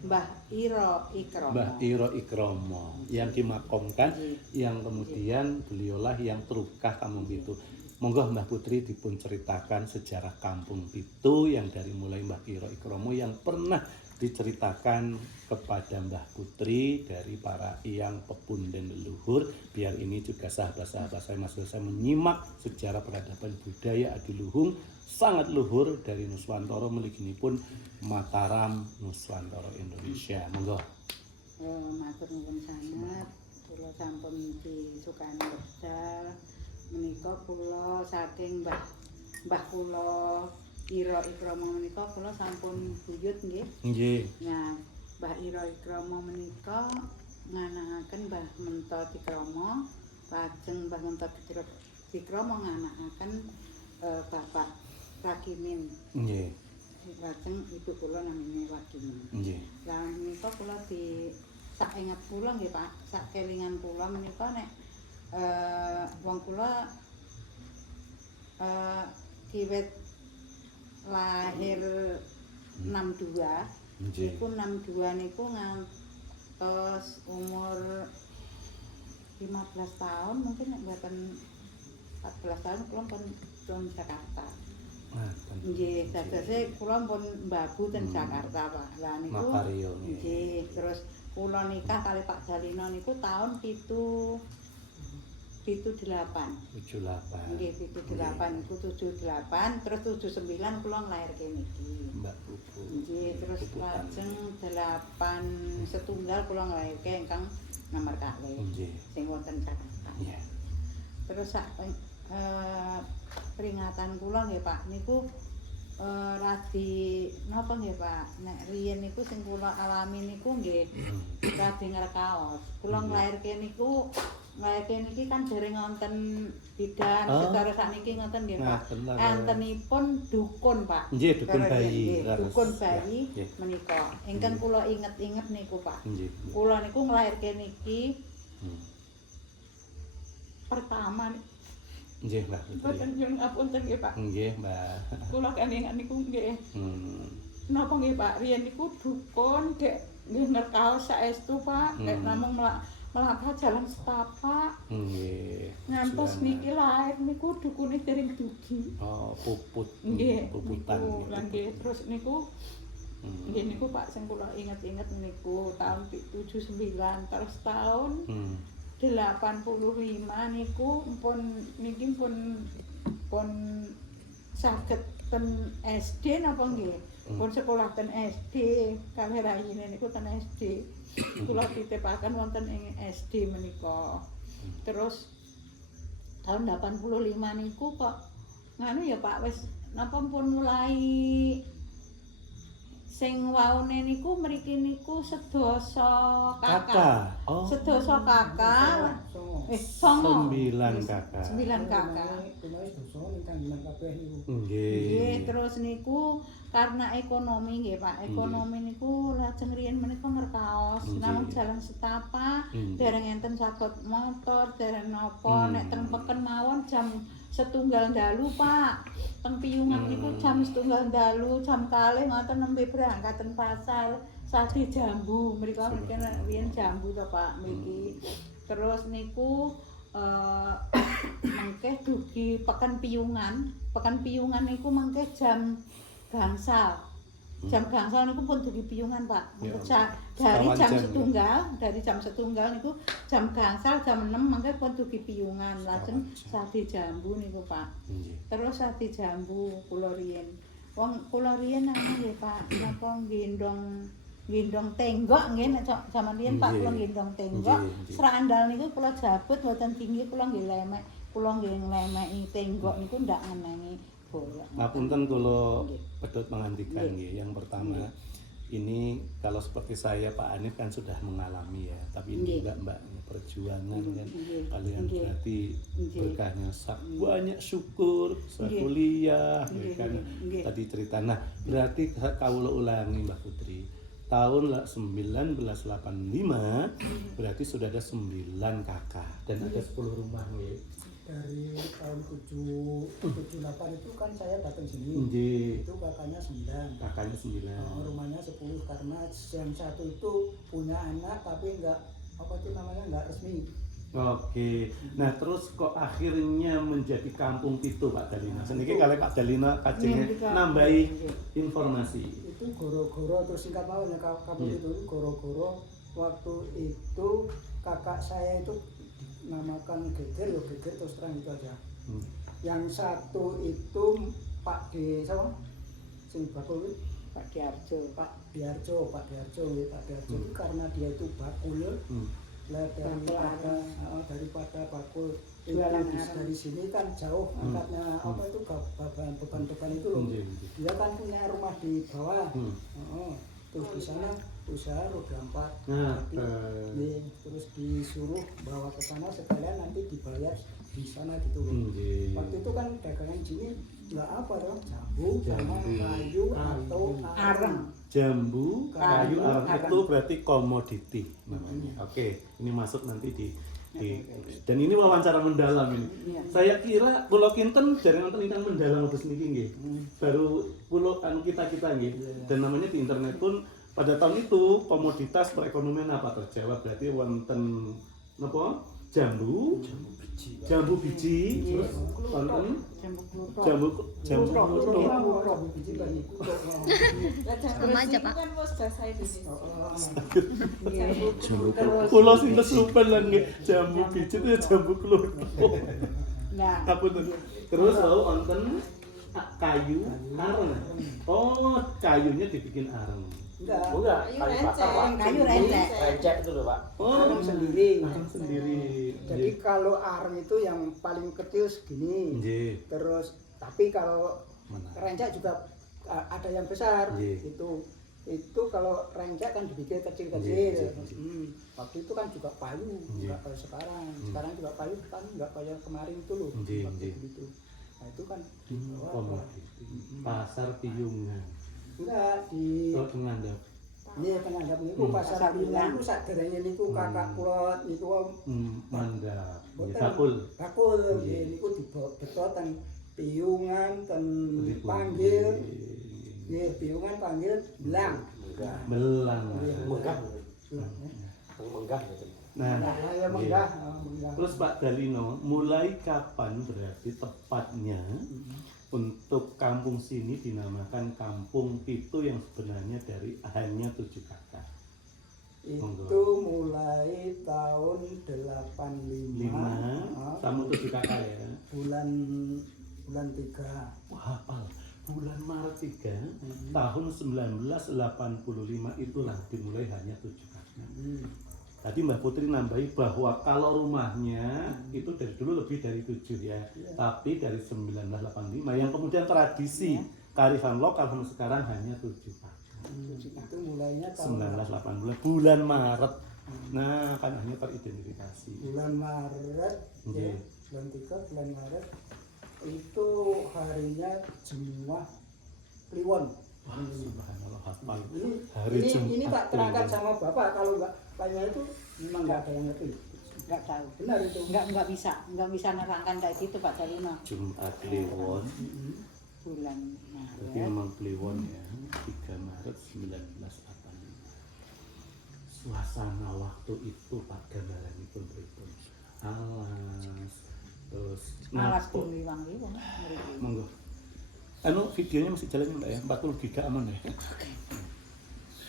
Mbah Iro Ikromo. Mbah Iro Ikromo yang dimakomkan, Nggih. yang kemudian beliaulah yang terukah Kampung Pitu. Monggo Mbah Putri dipun ceritakan sejarah Kampung Pitu yang dari mulai Mbah Iro Ikromo yang pernah diceritakan kepada Mbah Putri dari para eyang pepunden leluhur, biar ini juga sahabat-sahabat saya saya menyimak sejarah peradaban budaya adiluhung sangat luhur dari Nuswantara mliginipun Mataram Nuswantara Indonesia. Monggo. Matur nuwun sanget, kula sampun disukani wekdal menika kula saking mbah kula Iro Ikromo menika kula sampun buyut nggih. Nggih. Nah, Mbah Iro Ikromo menika nganakaken Mbah Mento Dikromo, lajeng Mbah Mento Dikromo nganakaken Bapak Rakimin. Nggih. Lajeng ibu kula namine Wagimin. Nggih. Lah menika kula sak inget kula nggih Pak, sak kelingan kula menika nek wong kula kiwit lahir 62. Nggih. Iku 62 niku ngantos umur 15 tahun mungkin nek mboten 14 tahun kula pun Jakarta. Nggih, dadose kula pun mbabu ten Jakarta, Pak. Lah niku nggih, terus kula nikah kali Pak Jalino niku tahun 78. Nggih, 78 iku 78, terus 79 kula nglairke niki. Mbak Pupu. Nggih, terus lajeng 8 setunggal kula nglairke ingkang nomor kalih. Nggih. Sing wonten Jakarta. Iya. Terus sak peringatan kula nggih Pak niku radi napa nggih Pak, nek riyen niku sing kula alami niku nggih radi ngrekaos. Kula nglairke niki kan dereng wonten bidan, secara sakniki ngoten nggih Pak. Entenipun dukun Pak. Nggih, dukun bayi. Dukun bayi menika. Ingkang kula inget-inget niku Pak. Nggih. Kula niku nglairke niki pertama Nggih, Mbak Putri. Boten nyuwun ngapunten nggih Pak. Nggih, Mbak. Kula kelingan niku nggih. Napa nggih Pak, riyen niku dukun dek nggih ngerkaos saestu Pak, nek namung melampah jalan setapak. Nggih. Ngantos Jualan. niki lair niku dukune dereng dugi. Oh, puput. Nggih, Puputan. niku gitu. lan nggih terus niku Hmm. nggih niku Pak sing kula inget-inget niku tahun 79 terus tahun Hmm. 85 niku niki pun saged ten SD napa nggih? Pun sekolah ten SD, kalih rayine niku ten SD. Kula titipaken wonten ing SD menika. Terus tahun 85 niku kok nganu ya Pak wis napa pun mulai sing waune niku mriki niku sedasa kakak. Oh. Sedasa kakak. Songo. 9 kakak. 9 kakak. Nggih, terus niku karena ekonomi nggih Pak. Ekonomi niku lajeng riyen menika ngerkaos, namung jalan setapak, dereng enten sakot motor, dereng napa, nek teng peken mawon jam 1:00 Pak. Teng Piyungan niku jam 1:00, jam 2 ngoten nembe berangkat teng pasar, sate jambu. Mriko riyen jambu to Pak mriki. Terus niku mengkeh dugi Pekan Piyungan. Pekan Piyungan niku mengkeh jam gangsal. Jam gangsal niku pun dugi Piyungan, Pak. Dari jam setunggal, niku jam gangsal jam 6 mengke pun dugi Piyungan. Lajeng sate jambu niku, Pak. Terus sate jambu kula riyen. Wong kula riyen nggih, Pak, napa gendong tenggok nggih nek jaman riyen Pak kula gendong tenggok. Serandal niku kula jabut mboten tinggi kula nggih lemek. Kula nggih nglemeki tenggok niku ndak ngenengi bola. Ngapunten kula pedhot mengantikan nggih. Yang pertama ini kalau seperti saya Pak Hanif kan sudah mengalami ya, tapi ini Mbak perjuangan kan kalian berarti berkahnya banyak syukur, saya kuliah kan tadi cerita. Nah, berarti kawula ulangi Mbak Putri. Tahun 1985 berarti sudah ada 9 kakak dan ada 10 rumah nih. Dari tahun 78 itu kan saya datang sini. Itu kakaknya 9. Kakaknya 9. Rumahnya 10 karena yang satu itu punya anak tapi enggak enggak resmi. Oke. Nah, terus kok akhirnya menjadi kampung Pitu Pak Dalina. Seniki kalau Pak Dalina kajenge nambahi informasi. Itu goro-goro terus singkat mawon ya kampung itu goro-goro waktu itu kakak saya itu namakan Geger terus terang itu aja. Yang satu itu Pak D siapa? Sing bakul Pak Diarjo. Pak Diarjo itu karena dia itu bakul. Daripada bakul itu dari sini kan jauh angkatnya itu beban-beban itu loh. Dia kan punya rumah di bawah. Terus di sana usaha roda 4. Terus disuruh bawa ke sana sekalian nanti dibayar di sana gitu loh. Waktu itu kan dagangan sini nggak apa dong, jambu sama kayu atau areng. Jambu, kayu, areng itu berarti komoditi namanya. Oke, ini masuk nanti di dan ini wawancara mendalam ini. Saya kira Pulau Kinten dari nonton ingkang mendalam terus niki nggih. Baru pulau kita nggih. Dan namanya di internet pun pada tahun itu komoditas perekonomian apa terjawab berarti wonten napa? Jambu biji, terus wonten jambu biji banyak Remaja Pak. Kan bos saya di sini. Pulau sing kesupen lan nggih. Jambu biji itu ya jambu klothok. Nah, Terus wonten kayu areng. Oh, kayunya dibikin areng. enggak kayu rencek. Rencek itu loh Pak. areng sendiri. Areng sendiri. Jadi kalau areng itu yang paling kecil segini. Nggih. Terus tapi kalau rencek juga ada yang besar. Itu kalau rencek kan dibikin kecil-kecil. Waktu itu kan juga payu, enggak kayak sekarang. Sekarang juga payu kan enggak kayak kemarin itu loh. Waktu itu. Nah, itu kan Pasar Piyungan. enggak di Tengandap. Iya, Tengandap niku pasar Piyungan niku saderenge niku kakak kula niku Mandap. bakul niku dibetot ten Piyungan ten panggil. Nggih, Piyungan panggil belang. Belang. menggah gitu. Nah, ya menggah, menggah. terus Pak Dalino, mulai kapan berarti tepatnya untuk kampung sini dinamakan Kampung Pitu yang sebenarnya dari hanya 7 kakak? Itu mulai tahun 85 sama 7 kakak ya. bulan 3. Wah, hafal. Bulan Maret 3 tahun 1985 itulah dimulai hanya 7 kakak. Tadi Mbak Putri nambahi bahwa kalau rumahnya itu dari dulu lebih dari 7 ya, tapi dari 1985 yang kemudian tradisi kearifan lokal sampai sekarang hanya 7 kakak. Itu mulainya tahun 1980 bulan Maret. Nah, kan hanya teridentifikasi. bulan Maret, ya, bulan 3 bulan Maret itu harinya semua Kliwon. Wah, subhanallah, hafal. Ini ini tak terangkat sama Bapak, kalau Bapaknya itu memang nggak ada yang ngerti. Nggak tahu. Benar itu. Nggak bisa nerangkan kayak gitu Pak Dalino. Jumat Kliwon. Bulan Berarti Maret. memang Kliwon ya, 3 Maret 1985. Suasana waktu itu Pak gambaran itu berhitung. Alas, terus Malas napuk. wangi wong mriki. Monggo. Videonya masih jalan enggak ya? 40 giga aman ya?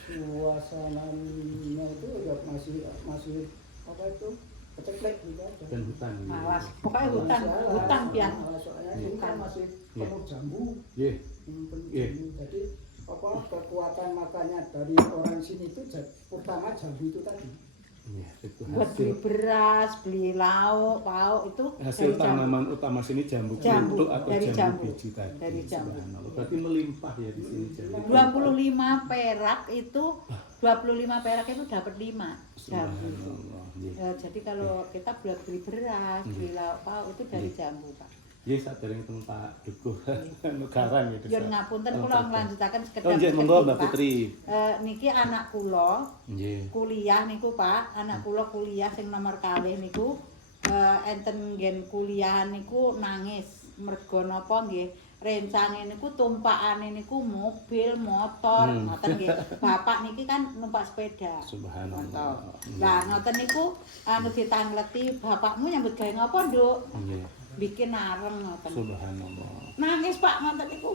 Suasananya itu ya masih apa itu keceklek gitu aja. Dan hutan. Malas. Pokoknya hutan pian. Soalnya ini kan masih penuh jambu. Iya. Penuh Iya. jambu. Jadi apa kekuatan makannya dari orang sini itu pertama jambu itu tadi. Iya, itu Buat beli hasil beras, beli lauk, pauk itu hasil dari jambu. tanaman utama sini jambu Jambu, bentuk atau dari jambu jambu. biji tadi. Dari jambu. Subhanallah. Berarti melimpah ya di sini jambu. 25 perak itu 25 perak itu dapat 5 jambu. Subhanallah. Iya. Jadi kalau kita buat beli beras, beli lauk pauk itu dari jambu Pak. Iya, sadering teng Pak Dukuh negara gitu. Yen ngapunten kula nglanjutaken sekedap. Oh, nggih, monggo Mbak Pak. Putri. Niki anak kula Nggih. kuliah niku Pak, anak kula kuliah sing nomor kalih niku enten nggen kuliah niku nangis mergo napa nggih rencange niku tumpakane niku mobil, motor, ngoten nggih. Bapak niki kan numpak sepeda. Subhanallah. Lah ngoten niku anu ditangleti, bapakmu nyambut gawe ngapa, Nduk? Nggih. Bikin areng ngoten. Subhanallah. Nangis Pak ngoten niku.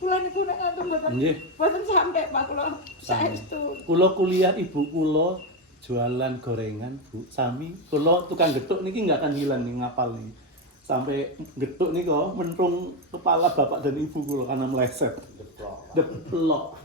Kula niku nek ngoten mboten Nggih. mboten sampe Pak kula saestu. Kula kuliah ibu kula jualan gorengan, Bu. Sami kula tukang gethuk niki nggak akan hilang nih ngapal nih. Sampai gethuk nih kok mentung kepala bapak dan ibu kula karena meleset. Deplok.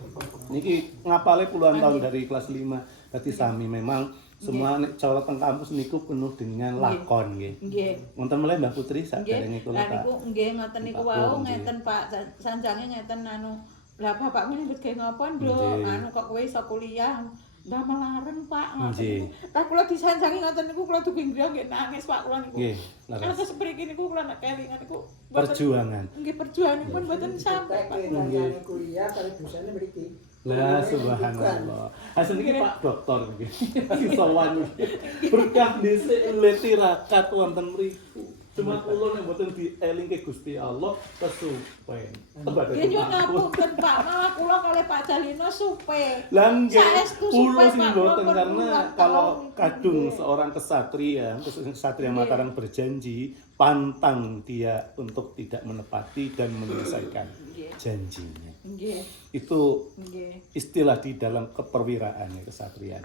Niki ngapale puluhan tahun dari kelas 5. Berarti sami memang semua nek colok teng kampus niku penuh dengan lakon nggih. Nggih. Wonten meneh Mbak Putri saderenge Nggih. kula Lah Pak. niku nggih ngoten niku Pak wau Pur, nggih. ngeten Pak sanjange ngeten anu. Lah bapakmu nyambut gawe ngapa, Nduk? Nggih. Anu kok kowe iso kuliah. Ndah melareng Pak ngoten Nggih. niku. Lah kula disanjangi ngoten niku kula dugi griya nggih nangis Pak kula niku. Nggih, laras. Terus mriki niku kula nek kelingan niku Perjuangan. nggih perjuanganipun mboten sampe Pak. Kayak kuliah kalau dosanya mriki. Lah subhanallah. Hasil niki Pak Doktor niki. Si sowan niki. Berkah dhisik leti rakat wonten mriku. Cuma kula nek mboten dielingke Gusti Allah kesupen. Nggih yo ngapunten Pak, malah kula kalih Pak Dalino supe. Lah nggih, Saestu kula supe, sing Pak, mboten kula karena berpuluhan kalau tahun. kadung Nggih. seorang kesatria, khususnya kesatria Nggih. Mataram berjanji, pantang dia untuk tidak menepati dan menyelesaikan Nggih. janjinya. Nggih. Itu Nggih. istilah di dalam keperwiraan ya, kesatriaan.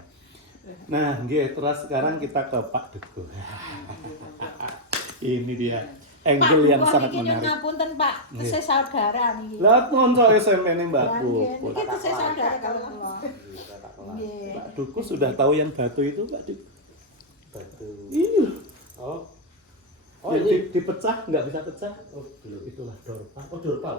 Nah, nggih, terus sekarang kita ke Pak Dukuh. Ini dia angle yang sangat Pak, menarik. ngapunten Pak, Nggih. tesih saudara niki. Lah konco SMP ini Mbak Lah, Puput. nggih, niki tesih saudara kalau kula. Nggih. Pak Dukuh sudah tahu yang batu itu Pak Dukuh? Batu. Iya. Oh. Oh, ini dipecah nggak bisa pecah? oh belum. Itulah dorpal. Oh, dorpal.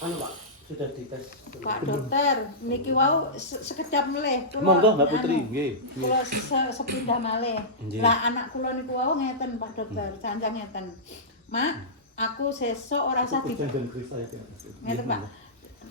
Anu, Pak, sudah dites. Pak dokter, niki wau sekedap meleh. Monggo Mbak Putri, anu, nggih. Kula sepindah malih. Nggih. Lah anak kula niku wau ngeten Pak dokter, sanjang ngeten. Mak, aku sesuk ora usah di Jangan keris saya. ngeten Pak.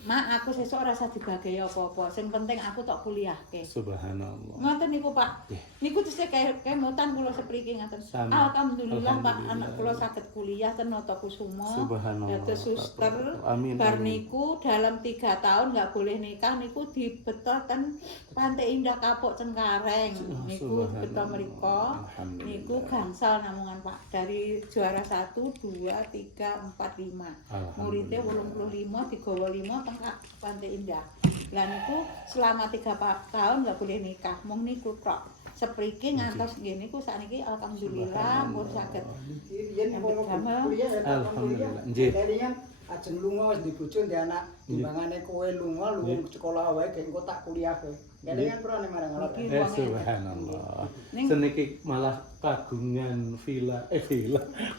Mak, aku sesuk ora usah dibagi apa-apa. Sing penting aku tok kuliahke. Subhanallah. Ngoten niku, Pak. Nggih. Niku tesih kemutan kula sepriki ngaten. Sami. Alhamdulillah, Pak, Alhamdulillah. anak kula saged kuliah ten Nata Kusuma. Subhanallah. Dados suster. Amin, Bar amin. niku dalam 3 tahun nggak boleh nikah niku dibeto ten Pantai Indah Kapuk Cengkareng. Niku Subhanallah. beto mriko. Alhamdulillah. Niku gangsal namungan, Pak. Dari juara 1, 2, 3, 4, 5. Muridnya 85 digawa 5 tengah Pantai Indah. Lah niku selama 3 tahun nggak boleh nikah. Mung niku tok. Sepriki ngantos nggih niku sakniki alhamdulillah pun saged. Yen mau kuliah ya tak kuliah. Alhamdulillah. Nggih. Jadi kan ajeng lunga wis di bojo ndek anak timbangane kowe lunga sekolah wae gek engko tak kuliah kowe. Kelingan prane marang Allah. Niki. Subhanallah. Ning- Seniki malah kagungan villa,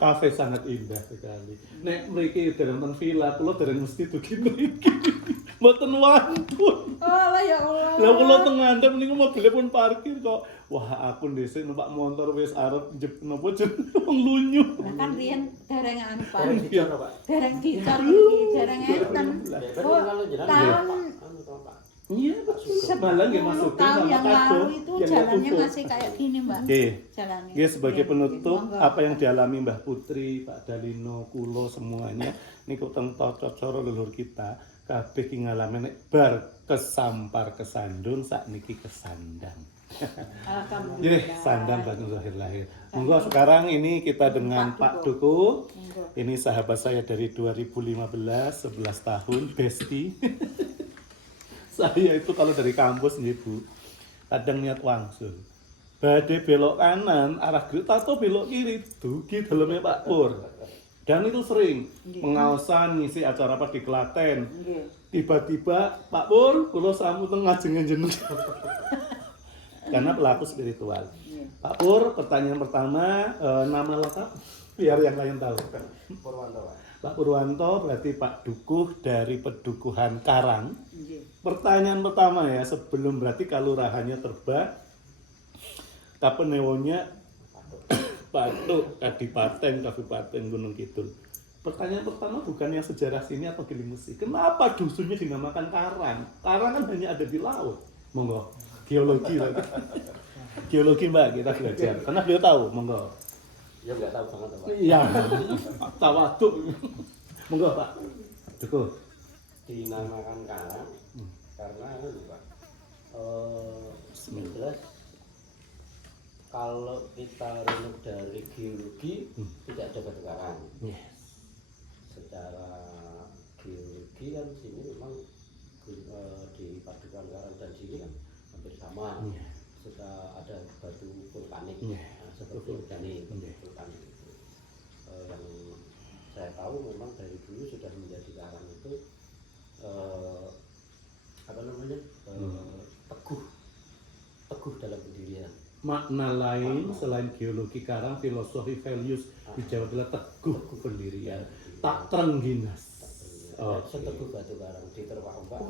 kafe sangat indah sekali. Nek mriki dereng ten villa, kula dereng mesti dugi mriki. Mboten wantun. Allah ya Allah. Lah kula teng ngandhap niku mobilnya pun parkir kok. Wah, aku dhisik numpak motor wis arep njep napa jeneng wong lunyu. Lah kan riyen dereng anu Pak. Bareng dicor, Pak. Dereng dicor iki, dereng enten. Berarti Oh, kalau jenengan tahun anu to, Pak. Iya, malah nggih 10 masukin tahun sama yang kado lalu itu yang jalannya tutup. masih kayak gini, Mbak. Nggih. Jalannya. Nggih, sebagai Nggih, penutup monggo. apa yang dialami Mbah Putri, Pak Dalino, kulo semuanya niku teng cara leluhur kita kabeh ki ngalami nek bar kesampar kesandung sakniki kesandang. Alhamdulillah. Nggih, sandang batu lahir lahir. Monggo sekarang ini kita dengan Pak Duku. Monggo. Ini sahabat saya dari 2015, 11 tahun, bestie. Saya itu kalau dari kampus nih Bu, kadang niat wangsul. Badhe belok kanan, arah Grita atau belok kiri, dugi dalamnya Pak Pur. Dan itu sering pengaosan ngisi acara apa di Klaten. Nggih. Tiba-tiba Pak Pur, kula samu teng ngajeng jeneng. Karena pelaku spiritual. Nggih. Pak Pur, pertanyaan pertama, nama lengkap biar yang lain tahu. Purwanto, Pak. Pak Purwanto berarti Pak Dukuh dari Pedukuhan Karang. Nggih. Pertanyaan pertama ya, sebelum berarti kalurahannya terbak, kapenewonya Patuk, Kadipaten, Kabupaten Gunung Kidul. Pertanyaan pertama bukan yang sejarah sini atau Gilimusi. Kenapa dusunnya dinamakan Karang? Karang kan hanya ada di laut. Monggo, geologi lagi. Geologi Mbak, kita belajar. Karena beliau tahu, monggo. Ya enggak tahu banget, Pak. Iya, tawaduk. Monggo Pak. Dukuh. Dinamakan Karang karena anu, Pak. Jelas kalau kita runut dari geologi tidak ada batu karang. Secara geologi kan sini memang di Padukan Karang dan sini kan hampir sama. Sudah ada batu vulkanik seperti organik vulkanik itu. Yang saya tahu memang dari dulu sudah menjadi karang itu apa namanya teguh dalam pendirian. Makna lain selain geologi Karang, filosofi values di Jawa adalah teguh pendirian, tak terengginas. Seteguh batu karang diterpa ombak.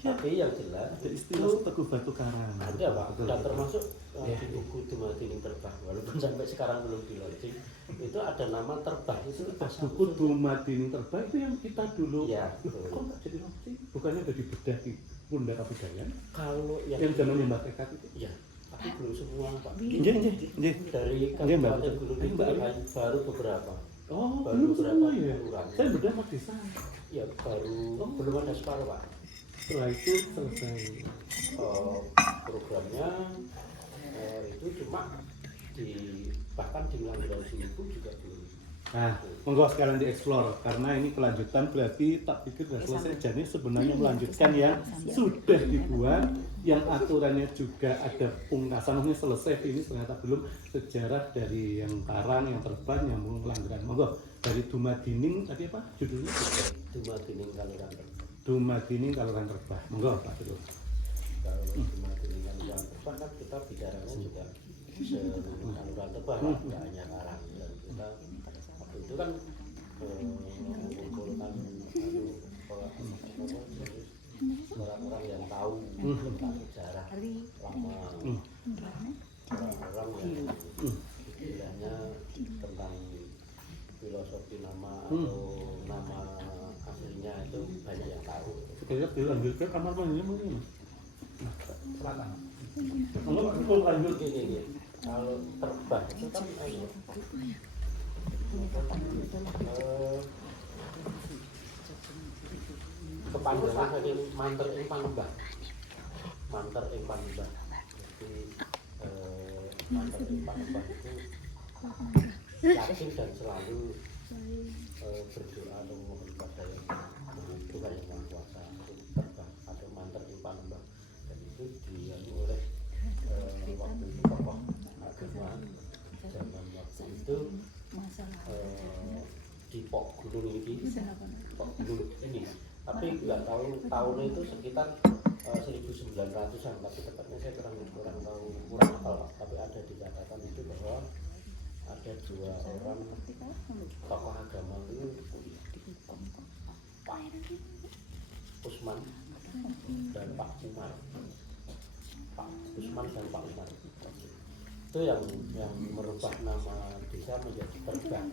Tapi yang jelas Ada istilah teguh batu karang. ada, Pak, dan termasuk di buku Dumadining Terbah, walaupun sampai sekarang belum di launching, itu ada nama Terbah itu Buku Dumadining Terbah itu yang kita dulu. Ya, Loh, betul. kok nggak jadi launching? Bukannya udah dibedah di Bunda Kabudayan? Kalau Yang zamannya Mbak Tekat itu? ya, tapi belum semua, Pak. Iya. Dari Iya, Mbak. Kabupaten Gunung Kidul baru beberapa. Oh, Baru belum semua beberapa ya? kelurahan. Saya bedah di sana. Ya, belum ada separuh, Pak. Setelah itu selesai. Programnya itu cuma bahkan di Melanggar Sinipu juga belum. Nah, monggo sekarang dieksplor karena ini kelanjutan berarti tak pikir sudah selesai. Jadi sebenarnya melanjutkan yang sudah dibuat, yang aturannya juga ada pungkasan. Ini selesai, ini ternyata belum sejarah dari yang Karang, yang Terbang, yang Melanggaran. Monggo dari Dumadining tadi apa judulnya? Dumadining Kaluran Terbah. Dumadining Kaluran Terbah. Monggo Pak Dulu. Kalau Dumadining Kaluran Terbah kan kita bicaranya juga seluruh Kaluran Terbah, nggak hanya Karang. Dan kita waktu itu kan mengumpulkan orang-orang yang tahu tentang sejarah lama, orang-orang yang istilahnya tentang filosofi nama atau nama aslinya itu banyak yang tahu. Saya dilanjut ke kamar mandinya mungkin. Selatan. Enggak, aku lanjut. Gini. Kalau terbang itu kan kepanjangan saking manter ing panembah. Manter ing panembah. Jadi manter ing panembah itu yakin dan selalu berdoa atau memohon kepada yang Tuhan yang Maha Kuasa. Terbang ada manter ing panembah dan itu dianu oleh waktu itu tokoh agama zaman waktu itu di Pok Gunung ini, Pok Gunung ini. Tapi nggak tahu tahunnya itu sekitar 1900-an, tapi tepatnya saya kurang tahu, kurang hafal, tapi ada di catatan itu bahwa ada 2 orang tokoh agama itu, Pak Usman dan Pak Umar. Pak Usman dan Pak Umar itu yang merubah nama desa menjadi Terbang.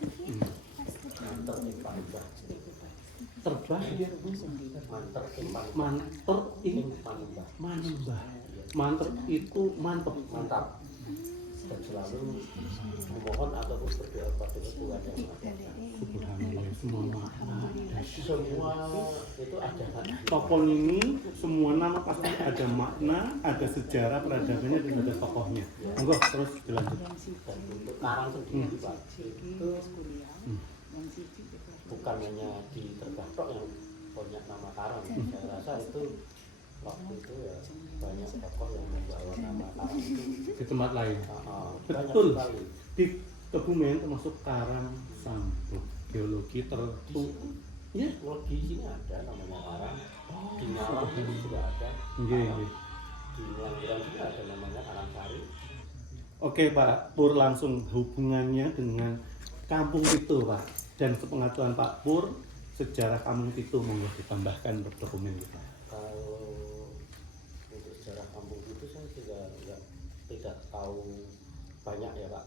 Manter ing Panembah. Terbang dia Manter ing Panembah. manter ini Ing Panembah. manembah. Manter itu mantep. Mantap. Dan selalu memohon ataupun berdoa kepada Tuhan yang Maha Kuasa. Subhanallah, semua makna. Semua itu ada Tokoh ini semua nama pasti ada makna, ada sejarah peradabannya dan ada tokohnya. Monggo terus dilanjut. dan untuk karang sendiri Pak itu bukan hanya di Terbang tok yang punya nama karang. Saya rasa itu waktu itu ya banyak tokoh yang membawa nama karang itu Di tempat lain. banyak Betul. sekali. Di Kebumen termasuk Karang Sampo. Geologi tertu. Ya, Di sini ada namanya karang, di Ngalang itu juga ada. nggih, nggih. Di Langgiran juga ada namanya karang sari. Oke Pak Pur, langsung hubungannya dengan Kampung Pitu Pak, dan sepengetahuan Pak Pur sejarah Kampung Pitu monggo ditambahkan berdokumen Pak. Kalau untuk sejarah kampung itu saya juga tidak tahu banyak ya Pak.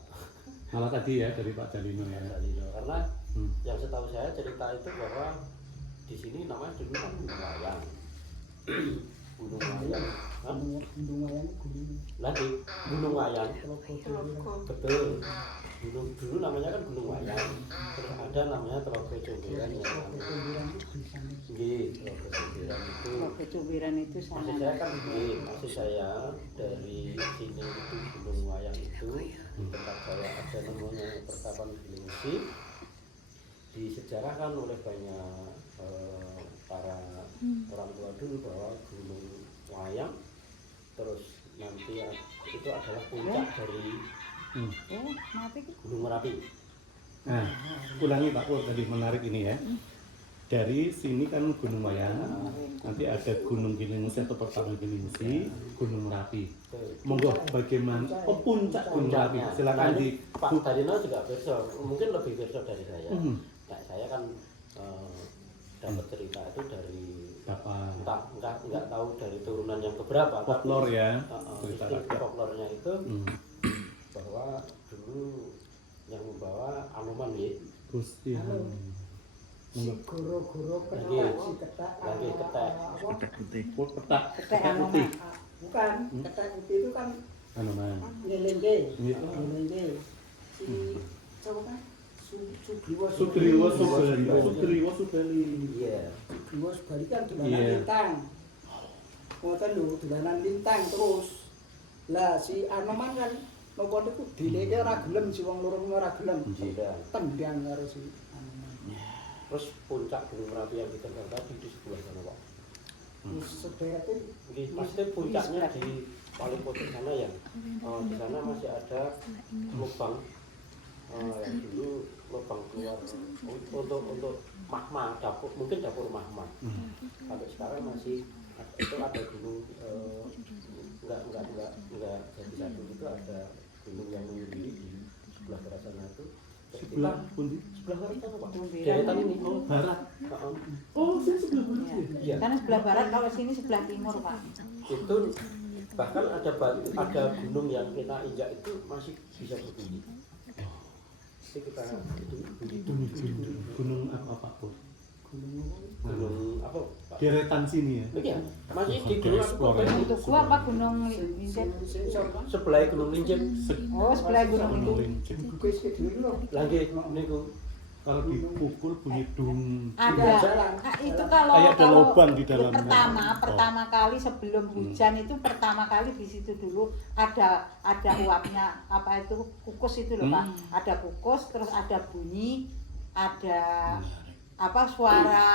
Malah tadi ya dari Pak Jalino ya. Dalino. Karena Hmm. yang setahu saya cerita itu bahwa di sini namanya dulu kan Gunung Wayang. Gunung Wayang. Hah? Gunung Wayang gunung Nanti Gunung Wayang. Logo. Betul. Gunung dulu namanya kan Gunung Wayang. Terus ada namanya Telaga Comberan yang Kemudian itu di sana. nggih, Telaga Comberan itu Kalau kecubiran itu maksud sangat saya kan nggih, maksud saya dari sini itu Gunung Wayang itu di tempat saya ada namanya Pertapan Gilimusi, disejarahkan oleh banyak para orang tua dulu bahwa Gunung Wayang terus nanti itu adalah puncak dari mati kan? Gunung Merapi. Nah, ulangi Pak Pur tadi menarik ini ya. Dari sini kan Gunung Wayang, nanti ada Gunung Gilimusi atau Pertapan Gilimusi, Gunung Merapi. Monggo bagaimana? Oh puncak Gunung Merapi. Puncaknya. Silakan Nah, di ini Pak Darino juga berso, mungkin lebih berso dari saya. Hmm. Nah, saya kan dapat cerita itu dari Bapak enggak tahu dari turunan yang keberapa. folklore ya. Cerita Cerita folklornya itu Hmm. bahwa dulu yang membawa Anoman ya, Gusti. Si goro-goro Lagi. ketak, si ketak, Lagi ketak. Oh, petak Ketek putih. bukan, ketak putih itu kan Anoman. ngelenge, Iya. ngelenge. Si siapa kan? Sugriwo Sugriwo Subali. Sugriwo Subali. iya. Sugriwo Subali kan dolanan Iya. lintang. Ngoten lho, dolanan lintang terus. Lah si Anoman kan nopo niku dileke ora gelem si wong loro ora gelem. Iya. Tendang karo si Anoman. Terus puncak Gunung Merapi yang ditendang tadi di sebelah sana Pak. Terus sedherete Nggih, pasti puncaknya di paling pojok sana ya. Di sana masih ada lubang yang dulu lubang keluar untuk magma dapur, mungkin dapur magma. Sampai sekarang masih itu ada gunung enggak jadi satu itu ada gunung yang menyendiri di sebelah barat sana itu. Sebelah pundi? Sebelah barat sana Pak. Kecubiran. Deretan ini. Oh, barat. Heeh. Oh, saya sebelah barat ya. Iya. Karena sebelah barat, kalau sini sebelah timur Pak. Itu bahkan ada gunung yang kita injak itu masih bisa berbunyi. Jadi kita itu bunyi Gunung apa Pak Pur? Gunung apa Pak? Deretan sini ya. Iya, masih di Gunung Explore. apa? Untuk gua apa Gunung Lincip? Sebelah Gunung Lincip. Oh, sebelah gunung itu. Gunung Lincip. Buku iki dulu. Lagi niku Kalau dipukul bunyi dung. Ada. Itu kalau Kayak ada lubang di dalamnya. pertama kali sebelum hujan itu pertama kali di situ dulu ada uapnya apa itu kukus itu loh Pak. Ada kukus terus ada bunyi, ada apa suara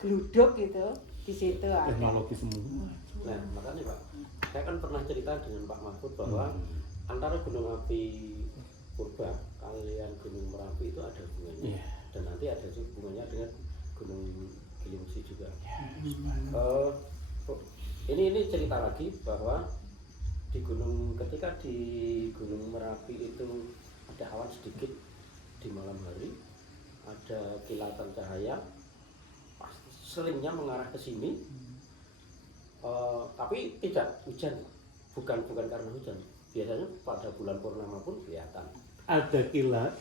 geluduk gitu di situ ada. Teknologi semua. Nah, makanya Pak, saya kan pernah cerita dengan Pak Mahfud bahwa antara gunung api Purba kalian Gunung Merapi itu ada hubungannya, dan nanti ada hubungannya dengan Gunung Gilimusi juga. Ini cerita lagi bahwa ketika di Gunung Merapi itu ada awan sedikit di malam hari, ada kilatan cahaya, seringnya mengarah ke sini, tapi tidak hujan, bukan karena hujan. Biasanya pada bulan purnama pun kelihatan. Ada kilat,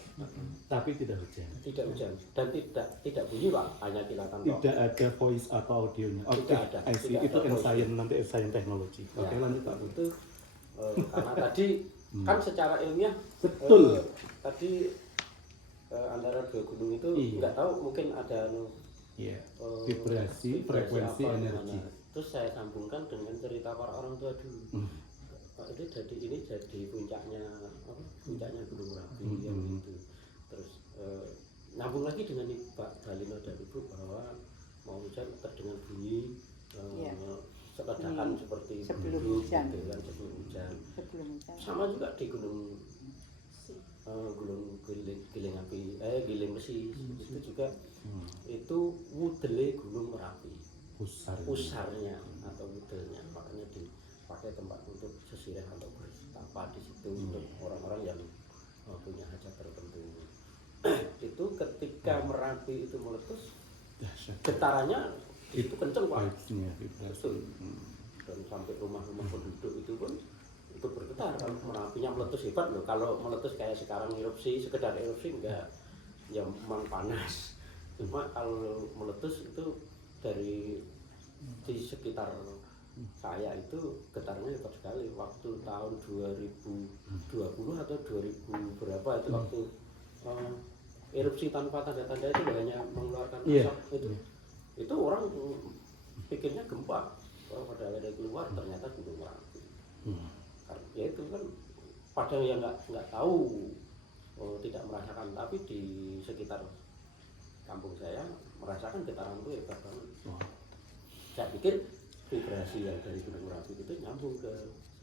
tapi tidak hujan. Tidak hujan dan tidak bunyi Pak, hanya kilatan. Tidak ada voice atau audionya. Tidak ada. Itu nanti science teknologi. Oke, lanjut Pak. Itu karena tadi kan secara ilmiah Betul. tadi antara dua gunung itu nggak tahu mungkin ada vibrasi, frekuensi, apa, energi. gimana. Terus saya sambungkan dengan cerita para orang tua dulu. Pak ini jadi puncaknya Gunung Merapi yang itu. Terus nyambung lagi dengan Pak Dalino dan Ibu bahwa mau hujan terdengar bunyi sekedakan seperti sebelum dulu, hujan. gitu kan, sebelum hujan. Sama juga di Gunung Giling Api, Giling Besi itu juga itu wudele Gunung Merapi. Pusarnya atau wudelnya, makanya dipakai tempat untuk sesirah atau bertapa di situ untuk orang-orang yang punya hajat tertentu. Itu ketika Merapi itu meletus, getarannya itu kenceng Pak. Betul. Dan sampai rumah-rumah penduduk itu pun ikut bergetar. Kalau Merapinya meletus hebat loh. Kalau meletus kayak sekarang erupsi, sekedar erupsi enggak, ya memang panas. Cuma kalau meletus itu dari di sekitar saya itu getarnya hebat sekali. Waktu tahun 2020 atau 2000 berapa itu waktu erupsi tanpa tanda-tanda itu hanya mengeluarkan asap itu orang pikirnya gempa, pada ada keluar ternyata Gunung Merapi. Ya itu kan pada yang nggak tahu, tidak merasakan, tapi di sekitar kampung saya merasakan getaran itu hebat banget. Saya pikir vibrasi yang dari Gunung Merapi itu nyambung ke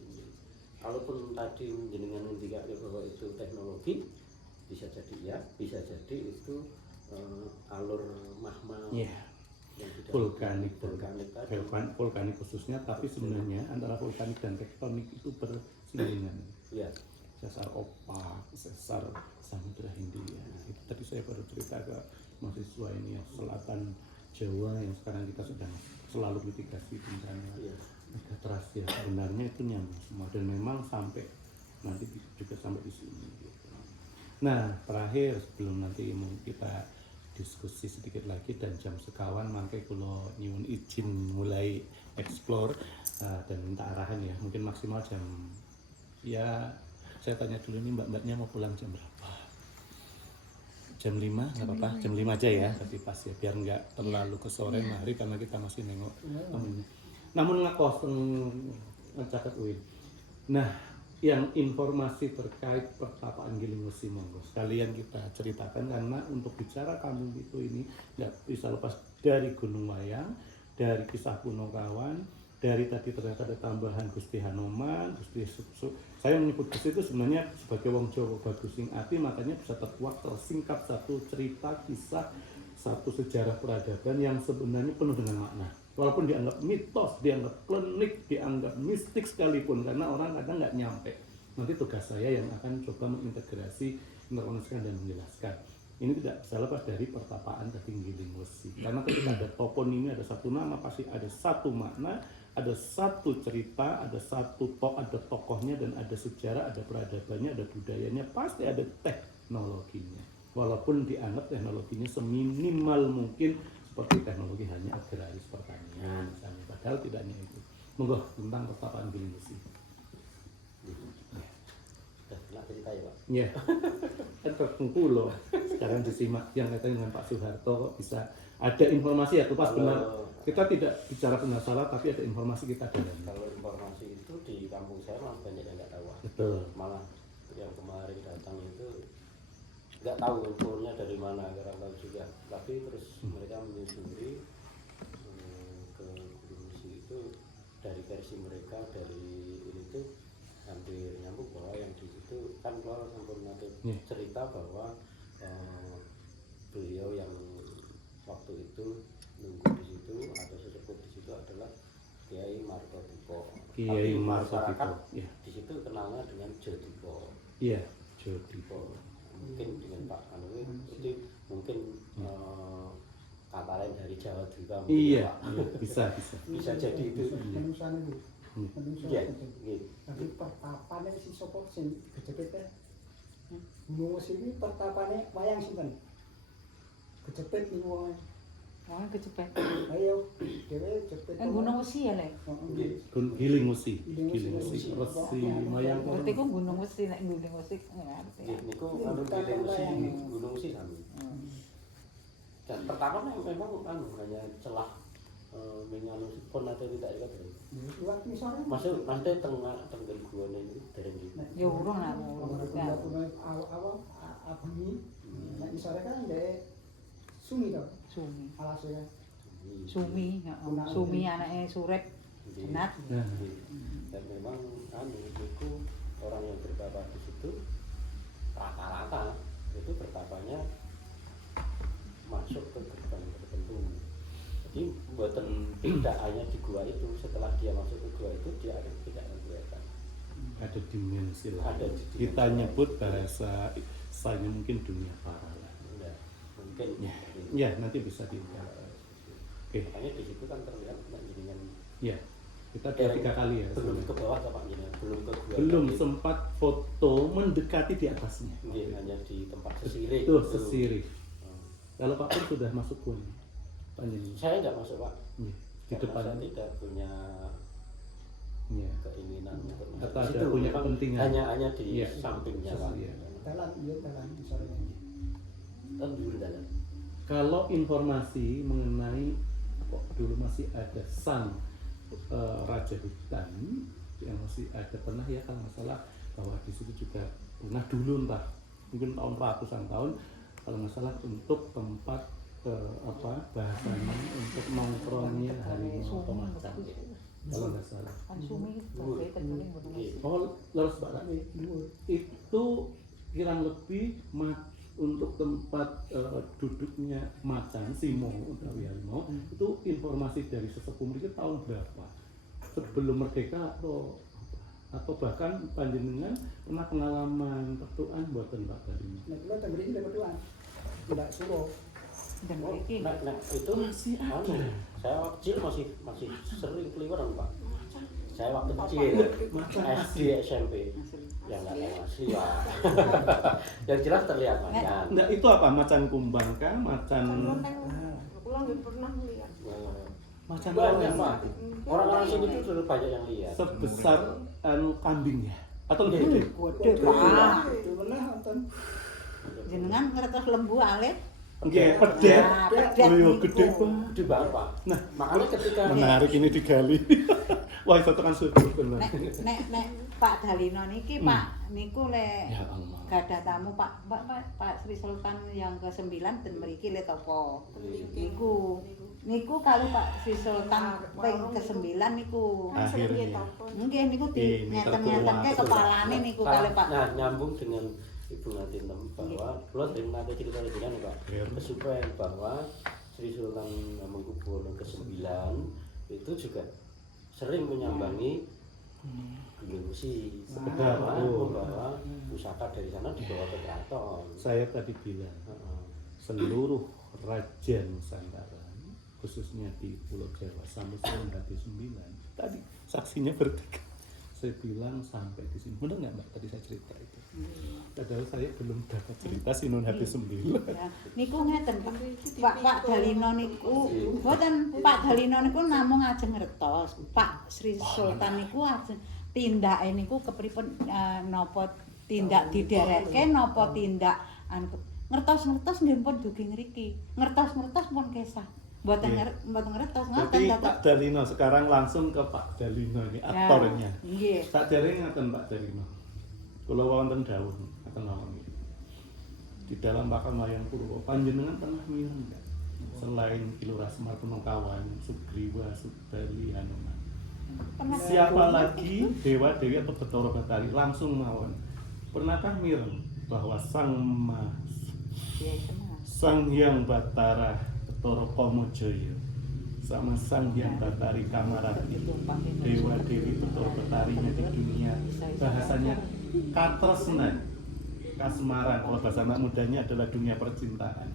sini. Kalaupun tadi jenengan ngendikake bahwa itu teknologi, bisa jadi ya, bisa jadi itu alur magma yang vulkanik tadi. Vulkanik khususnya, tapi sebenarnya antara vulkanik dan tektonik itu bersinggungan. Iya. Sesar opak, sesar Samudra Hindia. Itu tadi saya baru cerita ke mahasiswa ini yang selatan Jawa yang sekarang kita sedang selalu mitigasi bencana megatrust ya, sebenarnya itu nyambung semua dan memang sampai nanti juga sampai di sini gitu. Nah terakhir sebelum nanti kita diskusi sedikit lagi dan jam sekawan mangke kula nyuwun izin mulai explore dan minta arahan ya, mungkin maksimal jam, ya saya tanya dulu nih mbak-mbaknya mau pulang jam berapa? Jam 5 nggak apa-apa, jam 5 aja ya, tapi pas ya biar nggak terlalu ke sore hari karena kita masih nengok temennya. Namun ngekos ngecatat UIN. Nah, yang informasi terkait pertapaan Gilimusi monggo sekalian kita ceritakan, karena untuk bicara kampung itu ini nggak bisa lepas dari Gunung Wayang, dari kisah Punokawan, dari tadi ternyata ada tambahan Gusti Hanoman, Gusti Suksu. Saya menyebut Gusti itu sebenarnya sebagai wong Jawa bagus sing ati, makanya bisa terkuak tersingkap satu cerita kisah, satu sejarah peradaban yang sebenarnya penuh dengan makna. Walaupun dianggap mitos, dianggap klinik, dianggap mistik sekalipun, karena orang kadang nggak nyampe. Nanti tugas saya yang akan coba mengintegrasi, interkoneksikan dan menjelaskan. Ini tidak bisa lepas dari pertapaan Gading Gilimusi. Karena ketika ada toponimi, ada satu nama, pasti ada satu makna, ada satu cerita, ada ada tokohnya dan ada sejarah, ada peradabannya, ada budayanya, pasti ada teknologinya. walaupun dianggap teknologinya seminimal mungkin seperti teknologi hanya agraris pertanian misalnya, padahal tidak hanya itu. Monggo tentang pertapaan Giling Besi. Udah kena cerita ya Pak? Ya, kan tertunggu loh. Sekarang disimak yang katanya dengan Pak Soeharto kok bisa ada informasi ya, pas benar. Kita tidak bicara benar salah, tapi ada informasi kita dalami. Kalau informasi itu di kampung saya malah banyak yang nggak tahu. Betul. Malah yang kemarin datang itu nggak tahu infonya dari mana, kurang tahu juga. Tapi terus mereka menyusuri ke Gunung Besi itu dari versi mereka, dari ini tuh hampir nyambung bahwa yang di situ kan kalau sampun nanti cerita bahwa beliau yang waktu itu nunggu di situ atau sesepuh di situ adalah Kiai Martodipo. Kiai Tapi Martodipo, masyarakat ya. di situ kenalnya dengan Jodipo. Iya, Jodipo. Mungkin dengan Pak Anu itu mungkin kata lain dari Jawa juga. Iya, Pak. iya, bisa. Bisa jadi itu. Manusia itu. Iya. Tapi pertapane si sapa sing kejepit ya. Gunung Besi iki pertapane wayang sinten? Kejepit niku wong. Oh, kecepet. Ayo, dhewe jepit. Gunung Wesi ya, Lek. Giling Besi, Giling Giling Besi. Besi, Resi Mayang. Ngerti kok Gunung Wesi, nek Gunung Wesi ngerti. Niku anu Gunung Besi sami. Dan pertama memang hanya celah menganu pun atau tidak ya kan. Liwat misore. Maksudnya tengah gua ini dari ini. Ya urung lah. Awal abengi. Nek misore kan ndek Sumi to. Sumi. Alasnya kan. Sumi, heeh. Sumi anake Surip. Senat. Dan memang itu orang yang bertapa di situ rata-rata itu bertapanya masuk ke gerbang tertentu. Jadi buatan tidak hanya di gua itu, setelah dia masuk ke gua itu dia ada tidak akan kelihatan. Ada dimensi lain. Ada dimensi Kita lain. nyebut bahasa saya mungkin dunia paralel. Ya, mungkin Ya, nanti bisa di. Oke. makanya di situ kan terlihat dengan Ya, kita dua tiga kali ya. belum ke bawah Pak Jenengan, belum ke gua. Belum tadi. sempat foto mendekati di atasnya. Nggih, hanya di tempat sesirih. Itu sesirih. Kalau Pak Pur sudah masuk pun, panjang. Saya nggak masuk Pak. Di Karena depan. saya tidak punya Ya. keinginan untuk masuk Atau di ada situ. punya Memang kepentingan. hanya di Iya. sampingnya Pak. Iya. Dalan misore. Kan dulu dalam. Kalau informasi mengenai kok dulu masih ada sang raja hutan yang masih ada pernah ya kalau nggak salah bahwa di situ juga pernah dulu entah mungkin tahun ratusan tahun kalau nggak salah untuk tempat bahasanya untuk nongkrongnya harimau atau macan kalau nggak salah. Kan Sumi itu terpaling Gunung Wesi. Oh, lalu Mbak itu kurang lebih untuk tempat duduknya macan simo utawi harimau itu informasi dari sesepuh mereka tahun berapa sebelum merdeka atau bahkan panjenengan pernah pengalaman petuan buatan Pak Galing. Nek kula teng mriki kebetulan tidak suruh. Dan iki Nah, itu Masih ada. Saya waktu kecil masih sering keliweran Pak. Saya waktu kecil SD SMP yang nggak tahu asli Pak. Yang jelas terlihat macan. Enggak, itu apa? Macan kumbang kah? Macan Pulang nggak pernah melihat. macan Banyak apa? Pak. Orang-orang sini tuh sudah banyak yang lihat. Sebesar kambing ya? Atau lebih gede? gede Pak. Itu meneh wonten. Jenengan ngertos lembu alit. Nggih, pedet. Pedet Oh, iya, niku. gede banget. Di banget Pak. Nah, Makanya ketika menarik ini digali. Wah, itu kan sudah benar. Nek Pak Dalino niki Pak niku le Ya Allah. gadah tamu Pak Sri Sultan yang ke-9 ten mriki le topo. Niku kalau Pak Sri Sultan ping ke-9 niku. Akhirnya. Nggih niku di Ini ngeten-ngeten ke kepalane niku kali Pak. Nah, nyambung dengan Ibu Natinem bahwa kalau dari nanti cerita dengan Pak kesupen bahwa Sri Sultan Hamengkubuwono ke-9 itu juga sering menyambangi Gunung Besi membawa pusaka dari sana dibawa ke keraton. Saya tadi bilang seluruh raja Nusantara khususnya di Pulau Jawa sampai Sumatera 9 tadi saksinya bertiga. Saya bilang sampai di sini. Benar nggak Mbak tadi saya cerita itu? Tadi padahal saya belum dapat cerita Sinun Hati 9. Ya, niku ngeten Pak Dalino niku mboten Pak Dalino niku namung ajeng ngertos. Pak Sri Sultan niku ajeng tindake niku kepripun napa tindak diderekke napa tindak ngertos-ngertos nggih pun dugi ngriki. Ngertos-ngertos pun kesah. Mboten ngertos ngoten Jadi Pak Dalino sekarang langsung ke Pak Dalino ini aktornya. Nggih. Sakjane ngaten Pak Dalino. Kula wonten dawuh ngaten mawon. Di dalam bakal wayang Purwa panjenengan pernah mireng enggak? Selain Kilurah Semar Punakawan, Sugriwa, Subali, Hanuman. Siapa lagi dewa-dewi atau Bathara Batari langsung mawon. Pernahkah mireng bahwa Sang Hyang Batara Bathara Kamajaya sama Sang Hyang Batari Kamarati, dewa-dewi Bathara Batarinya di dunia bahasanya katresnan, kasmaran, kalau bahasa anak mudanya adalah dunia percintaan.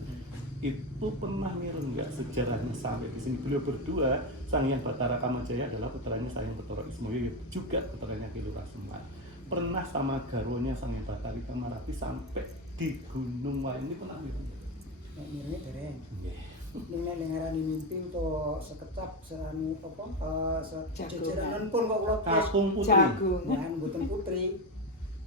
Itu pernah mireng nggak sejarahnya sampai di sini? Beliau berdua, Sang Hyang Batara Kamajaya adalah putranya Sang Hyang Bathara Ismaya, juga putranya Kilurah Semar. Pernah sama garwonya Sang Hyang Batari Kamarati sampai di Gunung Wain, ini pernah mireng nggak? Nek mirenge dereng. Ning nek ngarani mimpi to sekecap seranu apa jejeranan pun kok kula Kakung Putri. Jagungan mboten putri.